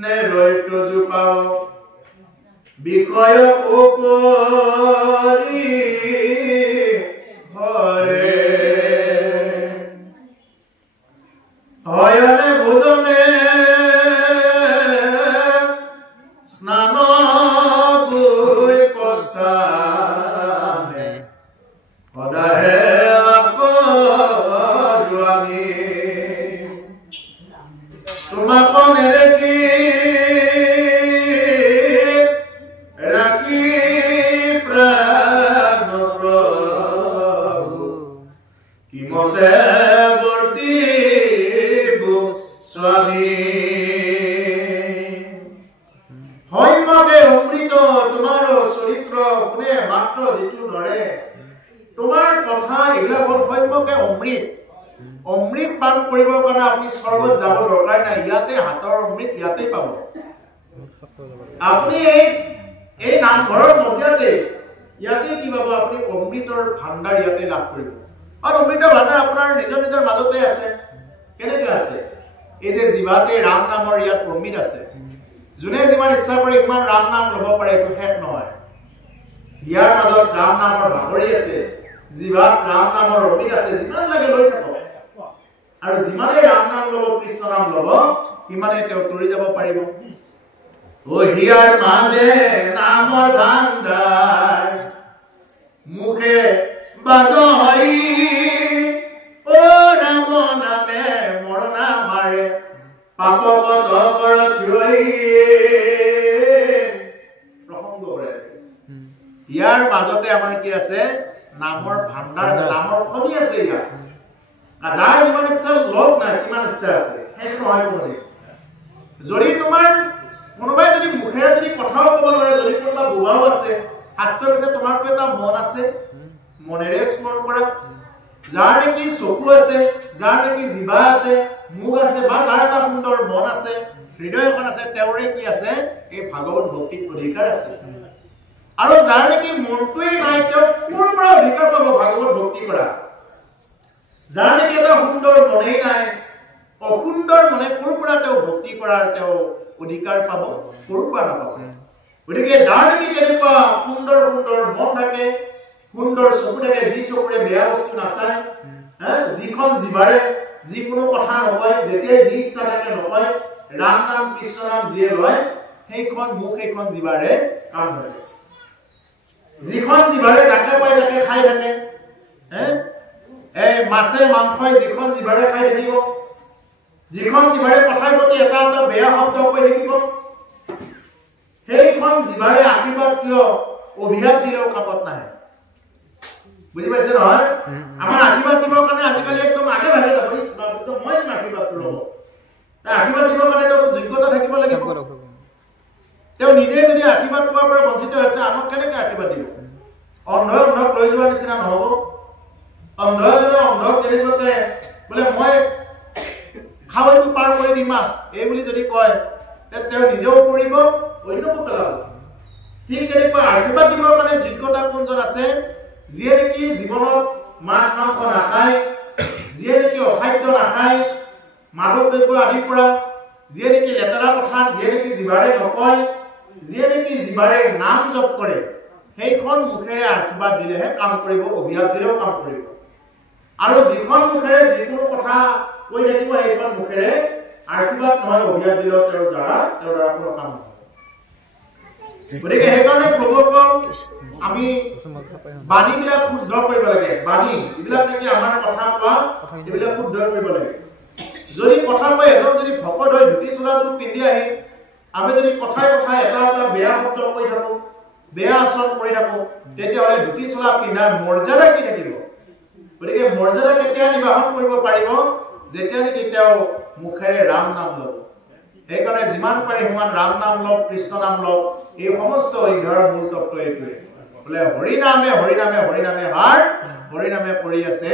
নে ৰৈত জোপাও বিষয় উপৰি হৰে হয়নে ভোজনে স্নান গৈ পস্থানে সদাহে আমি তোমাক নেদেখি ৰাখি প্ৰাণ প্ৰভু কিমতে বৰ্তিব স্বামী হৈমকে অমৃত তোমাৰ চৰিত্ৰ কোনে মাত্ৰ যিটো নৰে তোমাৰ কথা এইবিলাক হ'ল হৈমকে অমৃত পান কৰিবৰ কাৰণে আপুনি স্বৰ্গত যাব দৰকাৰ নাই ইয়াতে হাতৰ অমৃত ইয়াতেই পাব আপুনি এই নামঘৰৰ মজিয়াতে ইয়াতে কি পাব আপুনি অমৃতৰ ভাণ্ডাৰ ইয়াতে লাভ কৰিব আৰু অমৃতৰ ভাণ্ডাৰ আপোনাৰ নিজৰ নিজৰ মাজতে আছে কেনেকৈ আছে এই যে জিভাতে ৰাম নামৰ ইয়াত অমৃত আছে যোনে যিমান ইচ্ছা কৰে ইমান ৰাম নাম ল'ব পাৰে এইটো শেষ নহয় ইয়াৰ মাজত ৰাম নামৰ বাগৰি আছে জিভাত ৰাম নামৰ অমৃত আছে যিমান লাগে লৈ থাকক আৰু যিমানে ৰাম নাম ল'ব কৃষ্ণ নাম ল'ব সিমানে তেওঁ তৰি যাব পাৰিব ও হিয়াৰ মাজে নামৰ ভাণ্ডাৰ মুখে বাজই ও ৰাম নামে মৰণা মাৰে পাপগত কৰ থৈ ইয়াৰ মাজতে আমাৰ কি আছে নামৰ ভাণ্ডাৰ আছে নামৰ খনি আছে ইয়াৰ যাৰ ইমান ইচ্ছা লগ নাই কিমান ইচ্ছা আছে সেইটো নহয় কোনো যদি তোমাৰ কোনোবাই যদি মুখেৰে যদি কথাও ক'ব নোৱাৰে যদি কোনোবা বুঢ়াও আছে শাস্ত্ৰৰ কৈছে তোমাৰতো এটা মন আছে মনেৰে স্মৰণ কৰা যাৰ নেকি চকু আছে যাৰ নেকি জিভা আছে মুখ আছে বা যাৰ এটা সুন্দৰ মন আছে হৃদয় এখন আছে তেওঁৰে কি আছে এই ভাগৱত ভক্তিৰ অধিকাৰ আছে আৰু যাৰ নেকি মনটোৱে নাই তেওঁ কোৰ পৰা অধিকাৰ পাব ভাগৱত ভক্তি কৰা যাৰ নেকি এটা সুন্দৰ মনেই নাই অসুন্দৰ মনে কোৰ পৰা তেওঁ ভক্তি কৰাৰ তেওঁ অধিকাৰ পাব কোৰ পৰা নাপাব গতিকে যাৰ নেকি তেনেকুৱা সুন্দৰ সুন্দৰ মন থাকে সুন্দৰ চকু থাকে যি চকুৰে বেয়া বস্তু নাচায় যিখন জিভাৰে যিকোনো কথা নকয় যেতিয়াই যি ইচ্ছা থাকে নকয় ৰাম নাম কৃষ্ণ নাম যিয়ে লয় সেইখন মুখ সেইখন জিভাৰে কাম কৰে যিখন জিভাৰে যাকে পাই তাকে খাই থাকে মাছে মাংসই যিখন জিভাৰে খাই থাকিব যিখন জিভাৰে কথাৰ প্ৰতি এটা এটা বেয়া শব্দ কৈ থাকিব সেইখন জিভাৰে আশীৰ্বাদ কিয় অভিশাপ দিলেও কামত নাহে বুঝি পাইছে নহয় আমাৰ আশীৰ্বাদ দিবৰ কাৰণে আজিকালি একদম আগে ভাগে যাব মই আশীৰ্বাদ ল'ব আশীৰ্বাদ দিবৰ কাৰণে তেওঁ যোগ্যতা থাকিব লাগিব তেওঁ নিজে যদি আশীৰ্বাদ পোৱাৰ পৰা বঞ্চিত হৈছে আনক কেনেকৈ আশীৰ্বাদ দিব অন্ধই অন্ধক লৈ যোৱাৰ নিচিনা নহ'ব অন্ধই যদি অন্ধক যেনেকৈ বোলে মই খাৱৈটো পাৰ কৰি দিম এই বুলি যদি কয় তেওঁ নিজেও পৰিব অন্যকো পেলাব ঠিক তেনেকৈ আশীৰ্বাদ দিবৰ কাৰণে যোগ্যতা কোনজন আছে যিয়ে নেকি জীৱনত মাছ মাংস নাখায় যিয়ে নেকি অখাদ্য নাখায় মাদক দ্ৰব্য আদিৰ পৰা যিয়ে নেকি লেতেৰা কথা যিয়ে নেকি জিভাৰে নকয় যিয়ে নেকি জিভাৰে নাম জপ কৰে সেইখন মুখেৰে আশীৰ্বাদ দিলেহে কাম কৰিব অভিশাপ দিলেও কাম কৰিব আৰু যিখন মুখেৰে যিকোনো কথা কৈ থাকিব সেইখন মুখেৰে আশীৰ্বাদ নহয় অভিশাপ দিলেও তেওঁৰ দ্বাৰা কোনো কাম নহয় গতিকে সেইকাৰণে প্ৰভুসকল আমি বাণীবিলাক শুদ্ধ কৰিব লাগে বাণী এইবিলাক নেকি আমাৰ কথা কোৱা এইবিলাক শুদ্ধ কৰিব লাগে যদি কথা কয় এজন যদি ভকত হৈ ধুতি চোলাযোৰ পিন্ধি আহি আমি যদি কথাই কথাই এটা এটা বেয়া শব্দ কৈ থাকো বেয়া আচৰণ কৰি থাকো তেতিয়াহ'লে ধুতি চোলা পিন্ধাৰ মৰ্যাদা কি থাকিব গতিকে মৰ্যাদা কেতিয়া নিৰ্বাহন কৰিব পাৰিব যেতিয়া নেকি তেওঁ মুখেৰে ৰাম নাম ল'ব সেইকাৰণে যিমান পাৰে সিমান ৰাম নাম লওক কৃষ্ণ নাম লওক এই সমস্ত অধ্যায়ৰ মূল তত্ত্ব এইটোৱে বোলে হৰি নামে হৰি নামে হৰি নামে হাৰ হৰি নামে কৰি আছে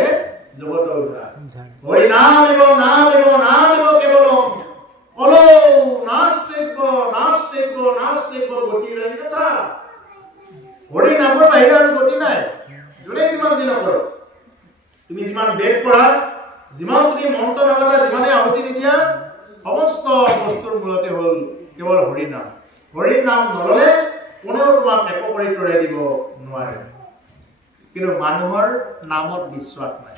জগতৰ উদ্ধাৰ হৰি নাম দেব নাম দেব নাম দেব কেৱল কলো নাস্তিব্য গতি কথা হৰি নামৰ বাহিৰে আৰু গতি নাই যোনে যিমান যি নকৰ তুমি যিমান বেদ পঢ়া যিমান তুমি মন্ত্ৰ নামাতা যিমানে আহুতি নিদিয়া সমস্ত বস্তুৰ মূলতে হ'ল কেৱল হৰি নাম নললে কোনেও তোমাক একো কৰি তৰাই দিব নোৱাৰে কিন্তু মানুহৰ নামত বিশ্বাস নাই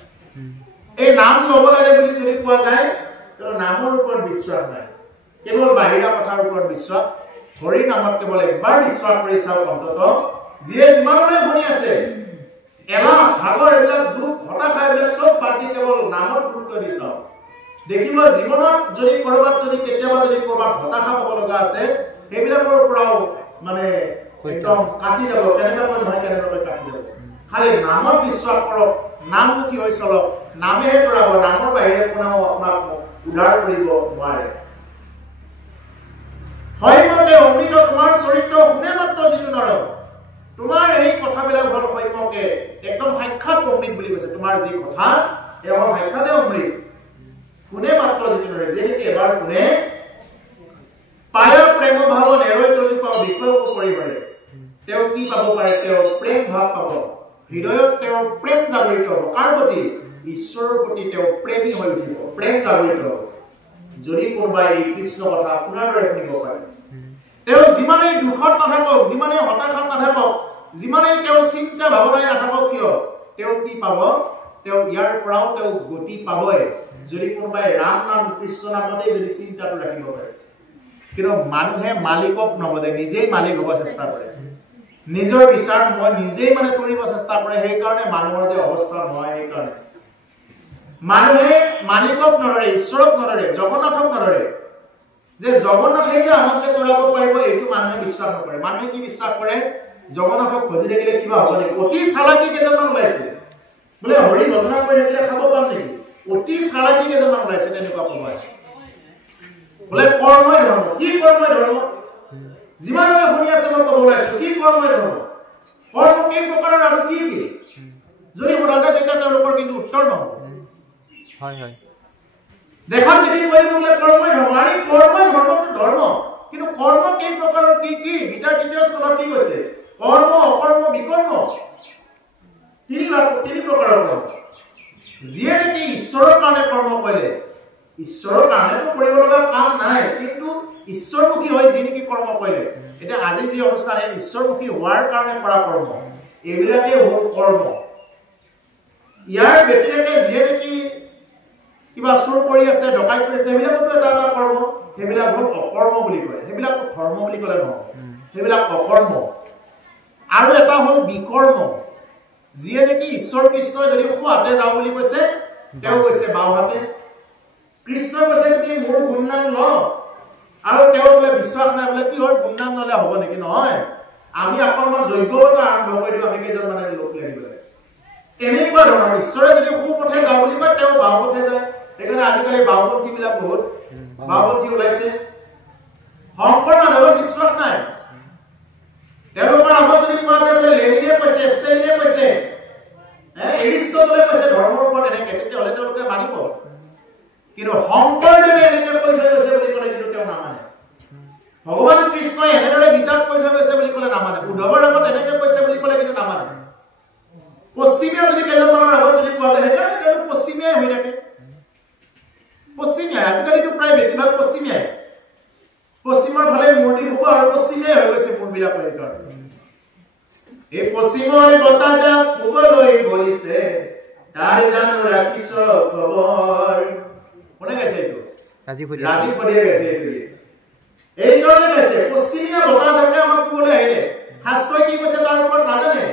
এই নাম ল'ব লাগে বুলি যদি কোৱা যায় তেওঁ নামৰ ওপৰত বিশ্বাস নাই কেৱল বাহিৰা কথাৰ ওপৰত বিশ্বাস হৰি নামত কেৱল একবাৰ বিশ্বাস কৰি চাওক অন্তত যিয়ে যিমানলৈ শুনি আছে এলাহ ভাগৰ এইবিলাক দুখ হতাশা এইবিলাক চব বাদ দি কেৱল নামত গুৰুত্ব দি চাওক দেখিব জীৱনত যদি কৰবাত যদি কেতিয়াবা যদি কৰবাত হতাশা পাব লগা আছে সেইবিলাকৰ পৰাও মানে একদম কাটি যাব কেনেবাকৈ নহয় কেনেবাকৈ কাটি যাব খালি নামত বিশ্বাস কৰক নামমুখী হৈ চলক নামেহে তৰাব নামৰ বাহিৰে কোনেও আপোনাক উদ্ধাৰ কৰিব নোৱাৰে হয়মকে অমৃত তোমাৰ চৰিত্ৰ শুনে মাত্ৰ যিটো নৰ তোমাৰ এই কথাবিলাক হ'ল হয়মকে একদম সাক্ষাৎ অমৃত বুলি কৈছে তোমাৰ যি কথা এই হ'ল সাক্ষাতে অমৃত শুনে মাত্ৰ যিটো নৰ যেনেকে এবাৰ শুনে পায় প্ৰেম ভাৱ নেৰৈ তলি পাওঁ বিষয়কো কৰিবৰে তেওঁ কি পাব পাৰে তেওঁ প্ৰেম ভাৱ পাব হৃদয়ত তেওঁৰ প্ৰেম জাগৰিত হ'ব কাৰ প্ৰতি ঈশ্বৰৰ প্ৰতি তেওঁ প্ৰেমী হৈ উঠিব প্ৰেম জাগৰিত হ'ব যদি কোনোবাই এই কৃষ্ণ কথা শুনাৰ দৰে শুনিব পাৰে তেওঁ যিমানেই দুখত নাথাকক যিমানেই হতাশাত নাথাকক যিমানেই তেওঁৰ চিন্তা ভাৱনাই নাথাকক কিয় তেওঁ কি পাব তেওঁ ইয়াৰ পৰাও তেওঁ গতি পাবই যদি কোনোবাই ৰাম নাম কৃষ্ণ নামতে যদি চিন্তাটো ৰাখিব পাৰে কিন্তু মানুহে মালিকক নবদে নিজেই মালিক হ'ব চেষ্টা কৰে নিজৰ বিচাৰ মই নিজেই মানে কৰিব চেষ্টা কৰে সেইকাৰণে মানুহৰ যে অৱস্থা নহয় সেইকাৰণে মানুহে মালিকক নধৰে ঈশ্বৰক নধৰে জগন্নাথক নধৰে যে জগন্নাথে যে আমাক যে কৰিব পাৰিব এইটো মানুহে বিশ্বাস নকৰে মানুহে কি বিশ্বাস কৰে জগন্নাথক খোজি থাকিলে কিবা হ'ব নেকি অতি চালাকি কেইজনমান ওলাইছে বোলে হৰি ভজনা কৰি থাকিলে খাব পাম নেকি অতি চালাকি কেইজনমান ওলাইছে তেনেকুৱা ক'বা বোলে কৰ্মই ধৰ্ম কি কৰ্মই ধৰ্ম যিমান আমি শুনি আছে মই ক'ব ওলাইছো কি কৰ্মই ধৰ্ম কৰ্ম কেই প্ৰকাৰৰ আৰু কি কি যদি সোধা যায় তেতিয়া তেওঁলোকৰ কিন্তু উত্তৰ নহ'ব হয় হয় দেখাত দেখি কৰিব বোলে কৰ্মই ধৰ্ম আৰু কৰ্মই ধৰ্মটো ধৰ্ম কিন্তু কৰ্ম কেই প্ৰকাৰৰ কি কি গীতাৰ তৃতীয় স্কন্ধত কি কৈছে কৰ্ম অকৰ্ম বিকৰ্ম তিনি প্ৰকাৰৰ কৰ্ম যিয়ে নেকি ঈশ্বৰৰ কাৰণে কৰ্ম কৰিলে ঈশ্বৰৰ কাৰণেতো কৰিব লগা কাম নাই কিন্তু ঈশ্বৰমুখী হৈ যি নেকি কৰ্ম কৰিলে এতিয়া আজি যি অনুষ্ঠানে ঈশ্বৰমুখী হোৱাৰ কাৰণে কৰা কৰ্ম এইবিলাকে হ'ল কৰ্ম ইয়াৰ ব্যতিৰেকে যিয়ে নেকি কিবা চুৰ কৰি আছে ডকাইত কৰি আছে সেইবিলাকতো এটা এটা কৰ্ম সেইবিলাক হ'ল অকৰ্ম বুলি কয় সেইবিলাক ধৰ্ম বুলি ক'লে নহয় সেইবিলাক অকৰ্ম আৰু এটা হ'ল বিকৰ্ম যিয়ে নেকি ঈশ্বৰ কৃষ্ণই যদি সোঁহাতে যাওঁ বুলি কৈছে তেওঁ কৈছে বাওঁহাতে কৃষ্ণই কৈছে তুমি মোৰ গুণনাম ল আৰু তেওঁ বোলে বিশ্বাস নাই বোলে কি হ'ল গুণনাম ল'লে হ'ব নেকি নহয় আমি অকণমান যজ্ঞতা আৰম্ভ কৰি দিওঁ আমি কেইজন মানে লোক লাগিব এনেকুৱা ধৰণৰ ঈশ্বৰে যদি সোঁপথে যাওঁ বুলি কয় তেওঁ বাওঁপথে যায় সেইকাৰণে আজিকালি বাওঁপন্থীবিলাক বহুত বাওঁপন্থী ওলাইছে শংকৰ মাধৱৰ বিশ্বাস নাই তেওঁলোকৰ আগত যদি কোৱা যায় বোলে লেনিনে কৈছে ষ্টেলিনে কৈছে এৰিষ্টটলে কৈছে ধৰ্মৰ ওপৰত এনেকে তেতিয়াহ'লে তেওঁলোকে মানিব কিন্তু শংকৰদেৱে এনেকে কৈ থৈ গৈছে বুলি ক'লে কিন্তু তেওঁ নামানে ভগৱান কৃষ্ণই এনেদৰে গীতাত কৈ থৈ গৈছে বুলি ক'লে নামানে উদ্ধৱৰ আগত এনেকে কৈছে বুলি ক'লে কিন্তু নামানে পশ্চিমীয়া যদি কেইজনমানৰ আগত যদি কোৱা যায় সেইকাৰণে তেওঁলোক পশ্চিমীয়াই হৈ থাকে পশ্চিমীয়াই আজিকালিতো প্ৰায় বেছিভাগ পশ্চিমীয়াই পশ্চিমৰ ফালে মূৰ্তি হ'ব আৰু পশ্চিমীয়াই হৈ গৈছে মূৰবিলাকৰ কাৰণে এই পশ্চিমৰ বতাহজাক পূবলৈ বলিছে তাৰ জানো ৰাখিছ খবৰ কোনে গাইছে এইটো ৰাজীৱ পদিয়ে গাইছে এইদৰে গাইছে পশ্চিমীয়া বতাহজাকে আমাক পূবলৈ আহিলে শাস্ত্ৰই কি কৈছে তাৰ ওপৰত নাজানে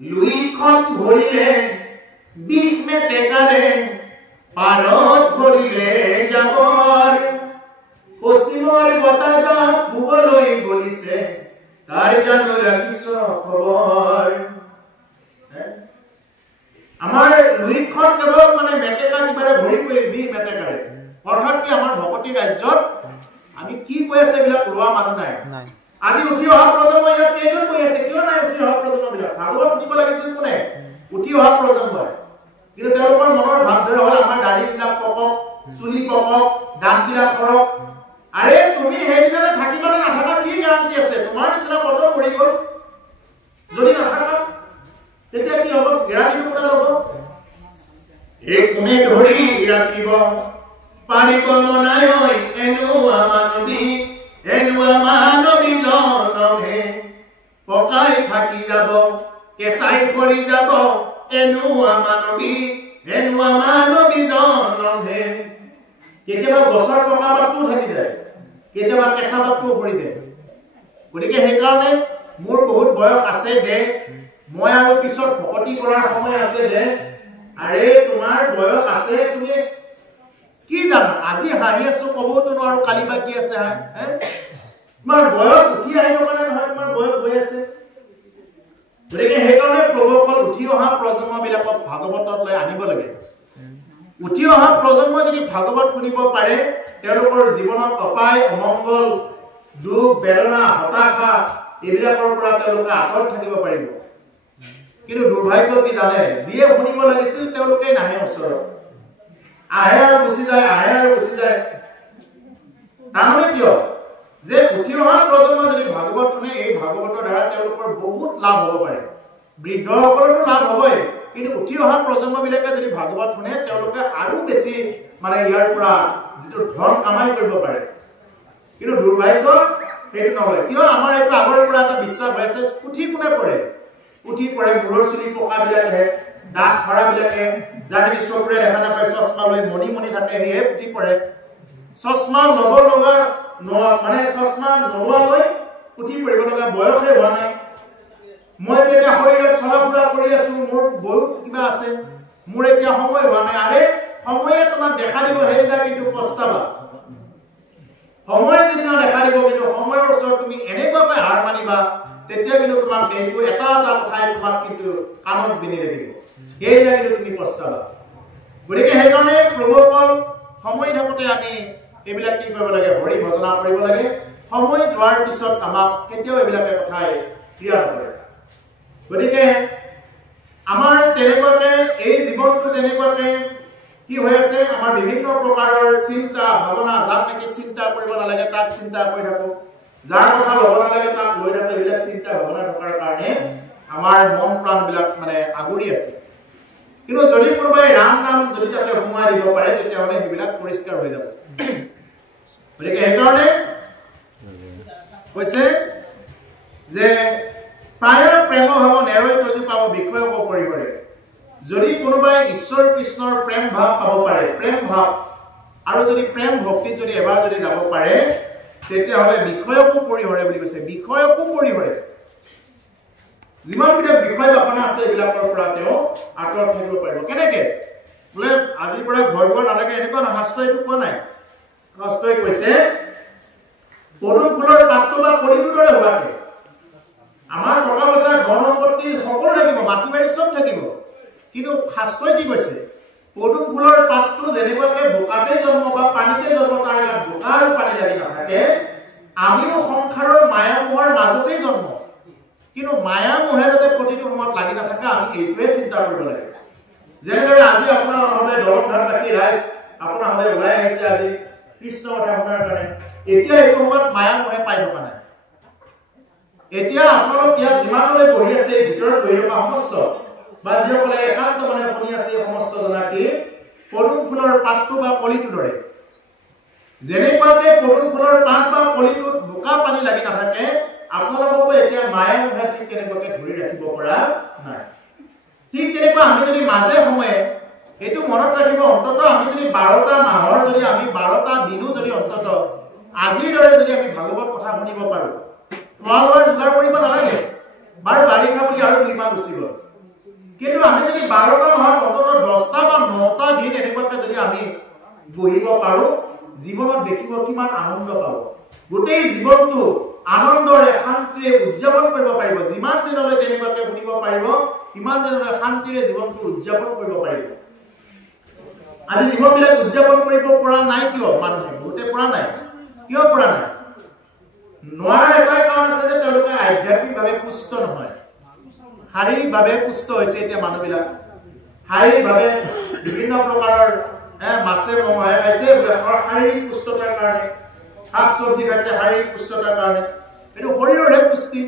লুইখন ভৰিলে বিষ মেটেকাৰে পাৰত ভৰিলে যাবৰ পশ্চিমৰ বতাহজাক পূবলৈ বলিছে তাৰ জানো ৰাখিছ খবৰ আমাৰ লুইখন কেৱল মানে মেটেকা কিবাৰে ভৰি কৰি বিষ মেটেকাৰে অৰ্থাৎ কি আমাৰ ভকতি ৰাজ্যত আমি কি কৈ আছে এইবিলাক লোৱা মানুহ নাই আজি উঠি অহা প্ৰজন্ম ইয়াত কেইজন কৈ আছে কিয় নাই উঠি অহা প্ৰজন্মবিলাক ভাগৱত শুনিব লাগিছিল কোনে উঠি অহা প্ৰজন্মই কিন্তু তেওঁলোকৰ মনৰ ভাৱধাৰা হ'ল আমাৰ দাঢ়িবিলাক পকক চুলি পকক দাঁতবিলাক সৰক আৰে তুমি সেইদিনালে থাকিবা নে নাথাকা কি গেৰাণ্টি আছে তোমাৰ নিচিনা কত পৰি গ'ল যদি নাথাকা তেতিয়া কি হ'ব গেৰাণ্টিটো কোনে ল'ব এই কোনে ধৰি ৰাখিব পাৰিব মনাই এনুৱা মানৱী জনমে পকাই থাকি যাব কেঁচাই কৰি যাব এনুৱা মানৱী জনমে কেতিয়াবা গছৰ পকা পাতটো থাকি যায় কেতিয়াবা কেঁচা পাতটো সৰি যায় গতিকে সেইকাৰণে মোৰ বহুত বয়স আছে দে মই আৰু পিছত ভকতি কৰাৰ সময় আছে দে আৰে তোমাৰ বয়স আছে তুমি কি জানা আজি হাঁহি আছো ক'বতো নোৱাৰো কালি বা কি আছে তোমাৰ বয়স উঠি আহিব মানে নহয় তোমাৰ বয়স গৈ আছে গতিকে সেইকাৰণে প্ৰভুসকল উঠি অহা প্ৰজন্মবিলাকক ভাগৱতত লৈ আনিব লাগে উঠি অহা প্ৰজন্মই যদি ভাগৱত শুনিব পাৰে তেওঁলোকৰ জীৱনত অপায় অমংগল দুখ বেদনা হতাশা এইবিলাকৰ পৰা তেওঁলোকে আঁতৰত থাকিব পাৰিব কিন্তু দুৰ্ভাগ্য কি জানে যিয়ে শুনিব লাগিছিল তেওঁলোকে নাহে ওচৰত আহে আৰু গুচি যায় তাৰমানে কিয় যে উঠি অহা প্ৰজন্ম যদি ভাগৱত শুনে এই ভাগৱতৰ দ্বাৰা তেওঁলোকৰ বহুত লাভ হ'ব পাৰে বৃদ্ধসকলৰো লাভ হ'বই কিন্তু উঠি অহা প্ৰজন্মবিলাকে যদি ভাগৱত শুনে তেওঁলোকে আৰু বেছি মানে ইয়াৰ পৰা যিটো ধন কামাই কৰিব পাৰে কিন্তু দুৰ্ভাগ্য সেইটো নহয় কিয় আমাৰ এইটো আগৰ পৰা এটা বিশ্বাস হৈ আছে উঠি কোনে পৰে উঠি পৰে মূৰৰ চুলি পকাবিলাকে দাঁত সৰাবিলাকে জানি চকুৰে দেখা নাপায় চশমা লৈ মণি থাকে সেয়ে উঠি পৰে চশমা ল'ব লগা মানে চশমা নোলোৱালৈ উঠি পৰিব লগা বয়সে হোৱা নাই মই এতিয়া শৰীৰত চলা ফুৰা কৰি আছো মোৰ বহুত কিবা আছে মোৰ এতিয়া সময় হোৱা নাই আৰে সময়ে তোমাক দেখা দিব সেইদিনা কিন্তু পস্তাবা সময় যিদিনা দেখা দিব কিন্তু সময়ৰ ওচৰত তুমি এনেকুৱাকৈ হাৰ মানিবা তেতিয়া কিন্তু তোমাক এইটো এটা কথাই তোমাক কিন্তু কাণত বিনি ৰাখিব এইবিলাক কিন্তু তুমি পস্তাবা গতিকে সেইকাৰণে প্ৰভুসকল সময় থাকোঁতে আমি এইবিলাক কি কৰিব লাগে হৰি ভজনা কৰিব লাগে সময় যোৱাৰ পিছত আমাক কেতিয়াও এইবিলাকে কথাই ক্ৰিয়া নকৰে গতিকে আমাৰ তেনেকুৱাকে এই জীৱনটো তেনেকুৱাকে কি হৈ আছে আমাৰ বিভিন্ন প্ৰকাৰৰ চিন্তা ভাৱনা যাক নেকি চিন্তা কৰিব নালাগে তাক চিন্তা কৰি থাকো যাৰ কথা ল'ব নালাগে তাক লৈ থাকো এইবিলাক চিন্তা ভাৱনা থকাৰ কাৰণে আমাৰ মন প্ৰাণবিলাক মানে আগুৰি আছে কিন্তু যদি কোনোবাই ৰাম নাম যদি তাতে সোমাই দিব পাৰে তেতিয়াহ'লে সেইবিলাক পৰিষ্কাৰ হৈ যাব গতিকে সেইকাৰণে কৈছে যে প্ৰায় প্ৰেম ভাৱ নেৰৈ তজু পাব বিষয় হ'ব পৰিবৰে যদি কোনোবাই ঈশ্বৰ কৃষ্ণৰ প্ৰেম ভাৱ পাব পাৰে প্ৰেম ভাৱ আৰু যদি প্ৰেম ভক্তিত যদি এবাৰ যদি যাব পাৰে তেতিয়াহ'লে বিষয়কো পৰিহৰে বুলি কৈছে বিষয়কো পৰিহৰে যিমান বিলাক বিষয় বাসনা আছে এইবিলাকৰ পৰা তেওঁ আঁতৰত থাকিব পাৰিব কেনেকে বোলে আজিৰ পৰা ঘৰ দুৱাৰ নালাগে এনেকুৱা নহয় শাস্ত্ৰইটো কোৱা নাই শাস্ত্ৰই কৈছে পদুম ফুলৰ পাতটো বা কলিটোৰ দৰে হোৱাকে আমাৰ টকা পইচা ধন সম্পত্তি সকলো থাকিব মাটি বাৰী চব থাকিব কিন্তু শাস্ত্ৰই কি কৈছে পদুম ফুলৰ পাতটো যেনেকুৱাকে বোকাতে জন্ম বা পানীতে জন্ম তাৰ গাত বোকা আৰু পানী লাগি নাথাকে আমিও সংসাৰৰ মায়া মোহৰ মাজতেই জন্ম কিন্তু মায়া মোহে যাতে প্ৰতিটো সময়ত লাগি নাথাকে আমি এইটোৱে চিন্তা কৰিব লাগে যেনেদৰে আজি আপোনাৰ সবে দৰংঘাটবাসী ৰাইজ আপোনাৰ সবে ওলাই আহিছে আজি কৃষ্ণ কথা শুনাৰ কাৰণে এতিয়া এইটো সময়ত মায়া মোহে পাই থকা নাই এতিয়া আপোনালোক ইয়াত যিমানলৈ বহি আছে ভিতৰত বহি থকা সমস্ত বা যিসকলে একান্ত মানে শুনি আছে সমস্ত জনা কি পদুম ফুলৰ পাতটো বা কলিটোৰ দৰে যেনেকুৱাকে পদুম ফুলৰ পাত বা কলিটোত বোকা পানী লাগি নাথাকে আপোনালোককো এতিয়া মায়া মোহে ঠিক তেনেকুৱাকে ধৰি ৰাখিব পৰা নাই ঠিক তেনেকুৱা আমি যদি মাজে সময়ে এইটো মনত ৰাখিব অন্তত আমি যদি 12টা মাহৰ যদি আমি 12টা দিনো যদি অন্তত আজিৰ দৰে যদি আমি ভাগৱত কথা শুনিব পাৰো খোৱা লোৱাৰ যোগাৰ কৰিব নালাগে বাৰু বাৰিষা বুলি আৰু 2 মাহ গুচি গ'ল কিন্তু আমি যদি 12টা মাহত অন্তত 10টা বা 9টা দিন এনেকুৱাকে যদি আমি বহিব পাৰো জীৱনত দেখিব কিমান আনন্দ পাব গোটেই জীৱনটো আনন্দৰে শান্তিৰে উদযাপন কৰিব পাৰিব যিমান দিনলৈ তেনেকুৱাকে শুনিব পাৰিব কিমান দিনলৈ শান্তিৰে জীৱনটো উদযাপন কৰিব পাৰিব আজি জীৱনবিলাক উদযাপন কৰিব পৰা নাই কিয় মানুহে বহুতে পৰা নাই কিয় পৰা নাই নোৱাৰাৰ এটাই কাৰণ আছে যে তেওঁলোকে আধ্যাত্মিকভাৱে পুষ্ট নহয় শাৰীৰিকভাৱে পুষ্ট হৈছে এতিয়া মানুহবিলাক শাৰীৰিকভাৱে বিভিন্ন প্ৰকাৰৰ মাছে মঙহে খাইছে বোলে শাৰীৰিক পুষ্টতাৰ কাৰণে শাক চব্জি খাইছে শাৰীৰিক পুষ্টতাৰ কাৰণে এইটো শৰীৰৰহে পুষ্টি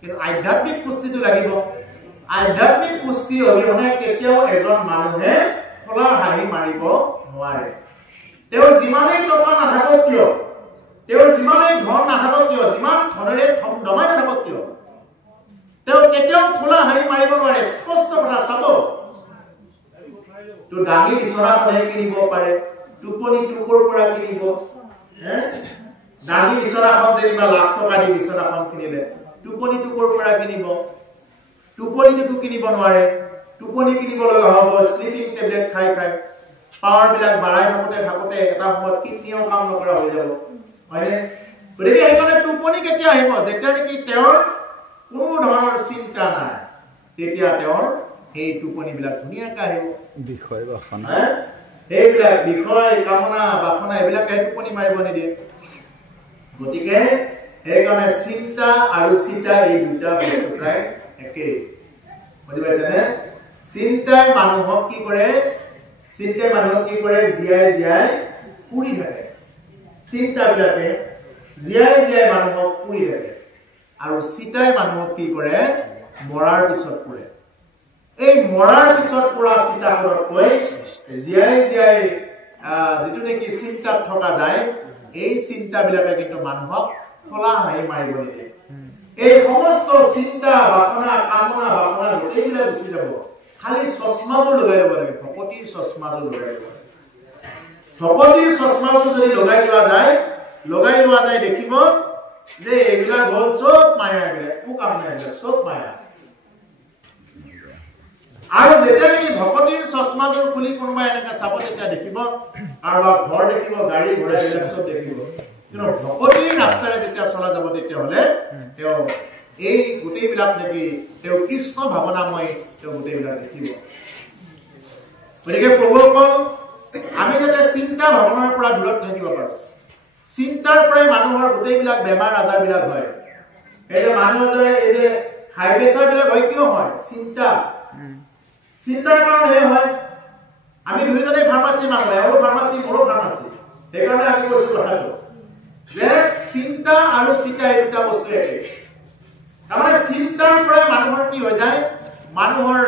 কিন্তু আধ্যাত্মিক পুষ্টিটো লাগিব আধ্যাত্মিক পুষ্টি অবিহনে কেতিয়াও এজন মানুহে খোলা হাঁহি মাৰিব নোৱাৰে তেওঁৰ যিমানেই টকা নাথাকক কিয় তেওঁৰ যিমানেই ধন নাথাকক কিয় যিমান ধনেৰে দমাই নাথাকক কিয় তেওঁ কেতিয়াও খোলা হাঁহি মাৰিব নোৱাৰে স্পষ্ট কথা চাব তো দামী বিচনাখনে কিনিব পাৰে টোপনি টুকুৰ পৰা কিনিব দামী বিচনাখন যেনিবা লাখ টকা দি বিচনাখন কিনিলে টোপনি টুকুৰ পৰা কিনিব টোপনিটো কিনিব নোৱাৰে টোপনি কিনিব লগা হ'ব স্লিপিং টেবলেট খাই খাই পাৱাৰ বিলাক বাঢ়াই থাকোতে এটা সময়ত কিডনিও কাম নকৰা হৈ যাব হয়নে গতিকে সেইকাৰণে টোপনি কেতিয়া আহিব যেতিয়া নেকি তেওঁৰ কোনো ধৰণৰ চিন্তা নাই তেতিয়া তেওঁৰ সেই টোপনিবিলাক ধুনীয়াকৈ আহিব বিষয় বাসনা এইবিলাক বিষয় কামনা বাসনা এইবিলাকে টোপনি মাৰিব নিদিয়ে গতিকে সেইকাৰণে চিন্তা আৰু চিতা এই দুটা বস্তু প্ৰায় একেই বুজি পাইছেনে চিন্তাই মানুহক কি কৰে জীয়াই জীয়াই পুৰি থাকে চিন্তাবিলাকে জীয়াই জীয়াই মানুহক পুৰি থাকে আৰু চিতাই মানুহক কি কৰে মৰাৰ পিছত পুৰে এই মৰাৰ পিছত পুৰা চিতাখনতকৈ জীয়াই জীয়াই যিটো নেকি চিন্তাত থকা যায় এই চিন্তাবিলাকে কিন্তু মানুহক খোলা হাঁহি মাৰিব নিদিয়ে এই সমস্ত চিন্তা বাসনা কামনা বাসনা গোটেইবিলাক গুচি যাব খালি চশমাযোৰ লগাই ল'ব লাগে ভকতিৰ চশমাযোৰ লগাই ল'ব লাগে ভকতিৰ চশমাযোৰ যদি লগাই লোৱা যায় দেখিব যে এইবিলাক হ'ল চব মায়া এইবিলাক একো কাম নাই এইবিলাক চব মায়া আৰু যেতিয়া নেকি ভকতিৰ চশমাযোৰ খুলি কোনোবাই এনেকৈ চাব তেতিয়া দেখিব আৰু ঘৰ দেখিব গাড়ী ঘোঁৰা এইবিলাক চব দেখিব কিন্তু ভকতিৰ ৰাস্তাৰে যেতিয়া চলা যাব তেতিয়াহ'লে তেওঁ এই গোটেইবিলাক নেকি তেওঁ কৃষ্ণ ভাৱনাময় তেওঁ গোটেইবিলাক দেখিব গতিকে প্ৰভুসকল আমি যাতে চিন্তা ভাৱনাৰ পৰা দূৰত থাকিব পাৰোঁ চিন্তাৰ পৰাই মানুহৰ গোটেইবিলাক বেমাৰ আজাৰবিলাক হয় এই যে মানুহৰ এই যে হাই প্ৰেছাৰবিলাক হয় কিয় হয় চিন্তাৰ কাৰণে হয় আমি দুইজনে ফাৰ্মাচী মানুহ এওঁৰো ফাৰ্মাচী মোৰো ফাৰ্মাচী সেইকাৰণে আমি কৈছোঁ কথাটো যে চিন্তা আৰু চিন্তা এই দুটা বস্তু একে তাৰমানে চিন্তাৰ পৰাই মানুহৰ কি হৈ যায় মানুহৰ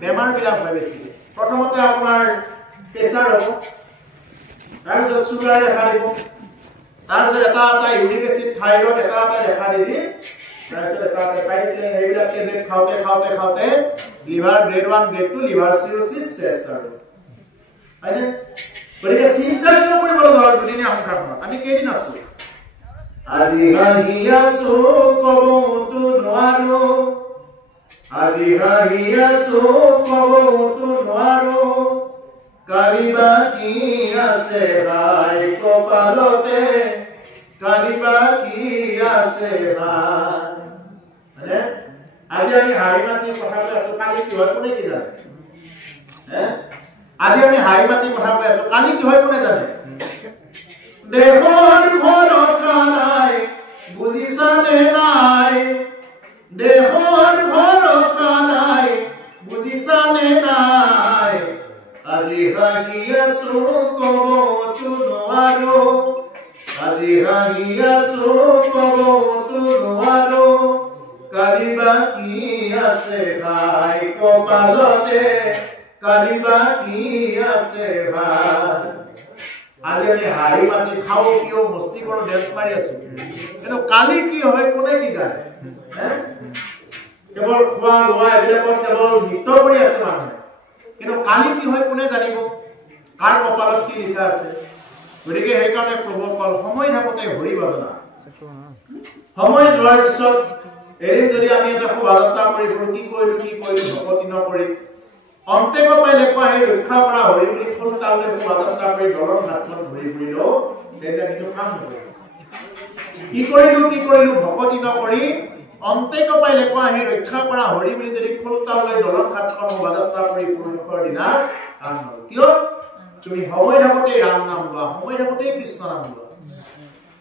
বেমাৰবিলাক হয় বেছি প্ৰথমতে আপোনাৰ প্ৰেছাৰ হ'ব তাৰপিছত চুগাৰ দেখা দিব তাৰপিছত এটা ইউৰিক এচিড থাইৰয়ড এটা দেখা দিবি তাৰপিছত এটা পাই দিলে এইবিলাক টেবলেট খাওঁতে liver grade 1 grade 2 liver cirrhosis চেছ আৰু হয়নে গতিকে চিন্তা কিয় কৰিব লগা দুদিনীয়া সংসাৰখনত আমি কেইদিন আছো আজি হাঁহি আছো কবতো নোৱাৰো আজি হাঁহি আছো কবতো নোৱাৰো কালিবা কি আছে ভাই কপালতে কালিবা কি আছে ভাই মানে আজি আমি হাঁহি মাতি কথা কৈ আছো কালি কি হয় কোনে কি জানে আজি আমি হাঁহি মাতি কথা কৈ আছো কালি কি হয় কোনে জানে দেহৰ ভৰসা নাই বুজিছানে নাই দেহৰ ভৰসা নাই বুজিছানে নাই আজি হাঁহি আছো কবতো নোৱাৰো আজি হাঁহি আছো কবতো নোৱাৰো কালিবা কি আছে ভাই কপালতে কালিবা কি আছে ভাই আজি আমি হাঁহি মাতি খাওঁ কিয় মস্তি কৰো ডেন্স মাৰি আছো কিন্তু কালি কি হয় কোনে কি জানে কেৱল খোৱা লোৱা এইবিলাকত কেৱল নৃত্য কৰি আছে মানুহে কিন্তু কালি কি হয় কোনে জানিব কাৰ কপালত কি লিখা আছে গতিকে সেইকাৰণে প্ৰভুসকল সময় থাকোঁতে হৰি ভজনা সময় যোৱাৰ পিছত এদিন যদি আমি এটা শোভাযাত্ৰা কৰি ফুৰো কি কৰিলো ভকতি নকৰি অন্তেক পাইলে কোৱা সেই ৰক্ষা কৰা হৰি বুলি খোল তালে শোভাযাত্ৰা কৰি দলৰ ঘাটখন ঘূৰি ফুৰিলেও তেতিয়া কিন্তু কাম নকৰে কি কৰিলো ভকতি নকৰি অন্তেক পাইলে কোৱা সেই ৰক্ষা কৰা হৰি বুলি যদি খোল তালে দলৰ ঘাটখন শোভাযাত্ৰা কৰি পুৰুষৰ দিনা কাম নকৰে কিয় তুমি সময় থাকোঁতে ৰাম নাম লোৱা সময় থাকোঁতে কৃষ্ণ নাম লোৱা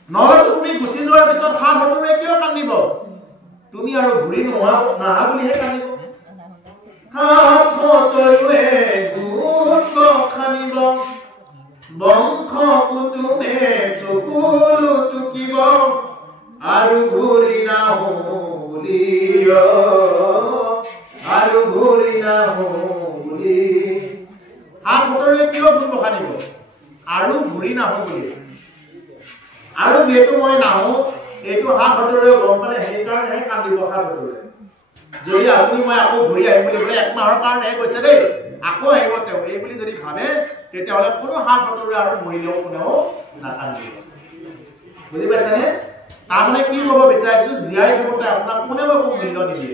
নহলে তুমি গুচি যোৱাৰ পিছত হাত হতুৰে কিয় কান্দিব তুমি আৰু ঘূৰি নাহা বুলিহে কান্দিব হাত হতুৰে গুণ খানিব বংশ কুটুমে চকুলো টুকিব আৰু ঘূৰি নাহো বুলি আৰু ঘূৰি নাহো বুলি হাত হতুৰে কিয় গুণ খানিব আৰু ঘূৰি নাহো বুলি আৰু যেহেতু মই নাহো এইটো হাত হতুৰে গম পালে সেইকাৰণে কান্দিব হাত হতুৰে যদি আপুনি মই আকৌ ঘূৰি আহিম বুলি বোলে এক মাহৰ কাৰণে কৈছে দেই আকৌ আহিব তেওঁ এই বুলি যদি ভাবে তেতিয়াহ'লে কোনো হাত হতুৰে আৰু মৰিলেও কোনেও নাকান্দিব বুজি পাইছেনে তাৰমানে কি ক'ব বিচাৰিছো জীয়াই থাকোঁতে আপোনাক কোনেও একো মূল্য নিদিয়ে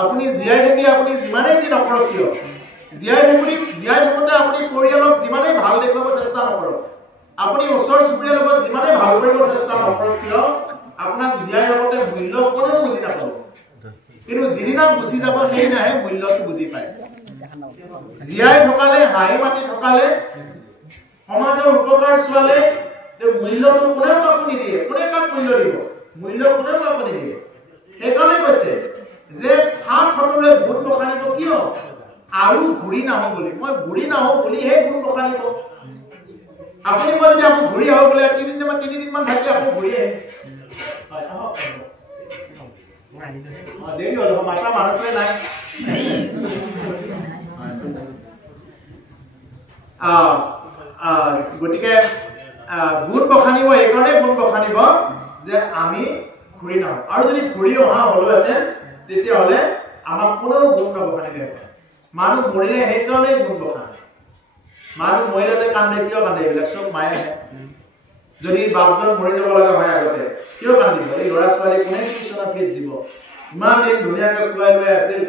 আপুনি জীয়াই থাকি আপুনি যিমানেই যি নকৰক কিয় জীয়াই থাকোঁতে আপুনি পৰিয়ালক যিমানেই ভাল দেখুৱাব চেষ্টা নকৰক আপুনি ওচৰ চুবুৰীয়াৰ লগত যিমানেই ভাল কৰিব চেষ্টা নকৰক কিয় আপোনাক জীয়াই থাকোঁতে মূল্য কোনেও বুজি নাপাব কিন্তু যিদিনা গুচি যাব সেইদিনাহে মূল্যটো বুজি পায় জীয়াই থকালে হাঁহি মাতি থকালে সমাজৰ উপকাৰ চোৱালে মূল্যটো কোনেও কাকো নিদিয়ে কোনে কাক মূল্য দিব মূল্য কোনেও কাকো নিদিয়ে সেইকাৰণে কৈছে যে হাত হতুৰে গুণ বখানিব কিয় আৰু ঘূৰি নাহো বুলি মই ঘূৰি নাহো বুলি হে গুণ বখানিব আপুনি মই যদি আকৌ ঘূৰি আহো বোলে 3 দিনমান থাকি আকৌ ঘূৰি আহে দেৰি হ'ল মাতা মানুহটোৱে নাই গতিকে গুণ বখানিব এইকাৰণে গুণ বখানিব যে আমি ঘূৰি নাহো আৰু যদি ঘূৰি অহা হলোহেঁতেন তেতিয়াহ'লে আমাক কোনেও গুণ নবখানিলেহেঁতেন মানুহ মৰিলে সেইকাৰণে গুণ বখানে মানুহ মৰিলে যে কান্দে কিয় কান্দে এইবিলাক চব মায়েহে যদি বাপজন মৰি যাব লগা হয় আগতে কিয় কান্দিব এই ল'ৰা ছোৱালী কোনে টিউচনৰ ফিজ দিব ইমান দিন ধুনীয়াকৈ খুৱাই লৈ আছিল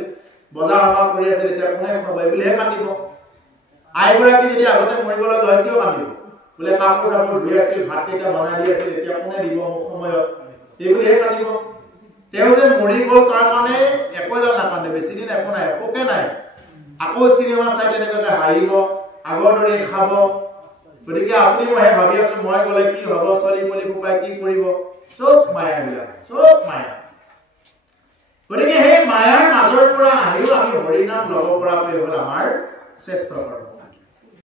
বজাৰ সমাৰ কৰি আছিল এতিয়া কোনে খুৱাব বুলিহে কান্দিব আইগৰাকী যদি আগতে মৰিব লগা হয় কিয় কান্দিব বোলে কাপোৰ চাপোৰ ধুই আছিল ভাতকেইটা বনাই দি আছিল এতিয়া কোনে দিব মোক সময়ত এই বুলিহে কান্দিব তেওঁ যে মৰি গ'ল তাৰ কাৰণে একো এডাল নাকান্দে, বেছি দিন একো নাই, একোকে নাই, আকৌ চিনেমা চাই তেনেকৈ হাঁহিব, আগৰ দৰে খাব। গতিকে আপুনি মইহে ভাবি আছো মই গ'লে কি হ'ব, চলি পলি কোপাই কি কৰিব, চব মায়াবিলাক, চব মায়া। গতিকে সেই মায়াৰ মাজৰ পৰা আহিও আমি হৰিনাম ল'ব পৰাকৈ হ'ল আমাৰ শ্ৰেষ্ঠ কৰ্ম।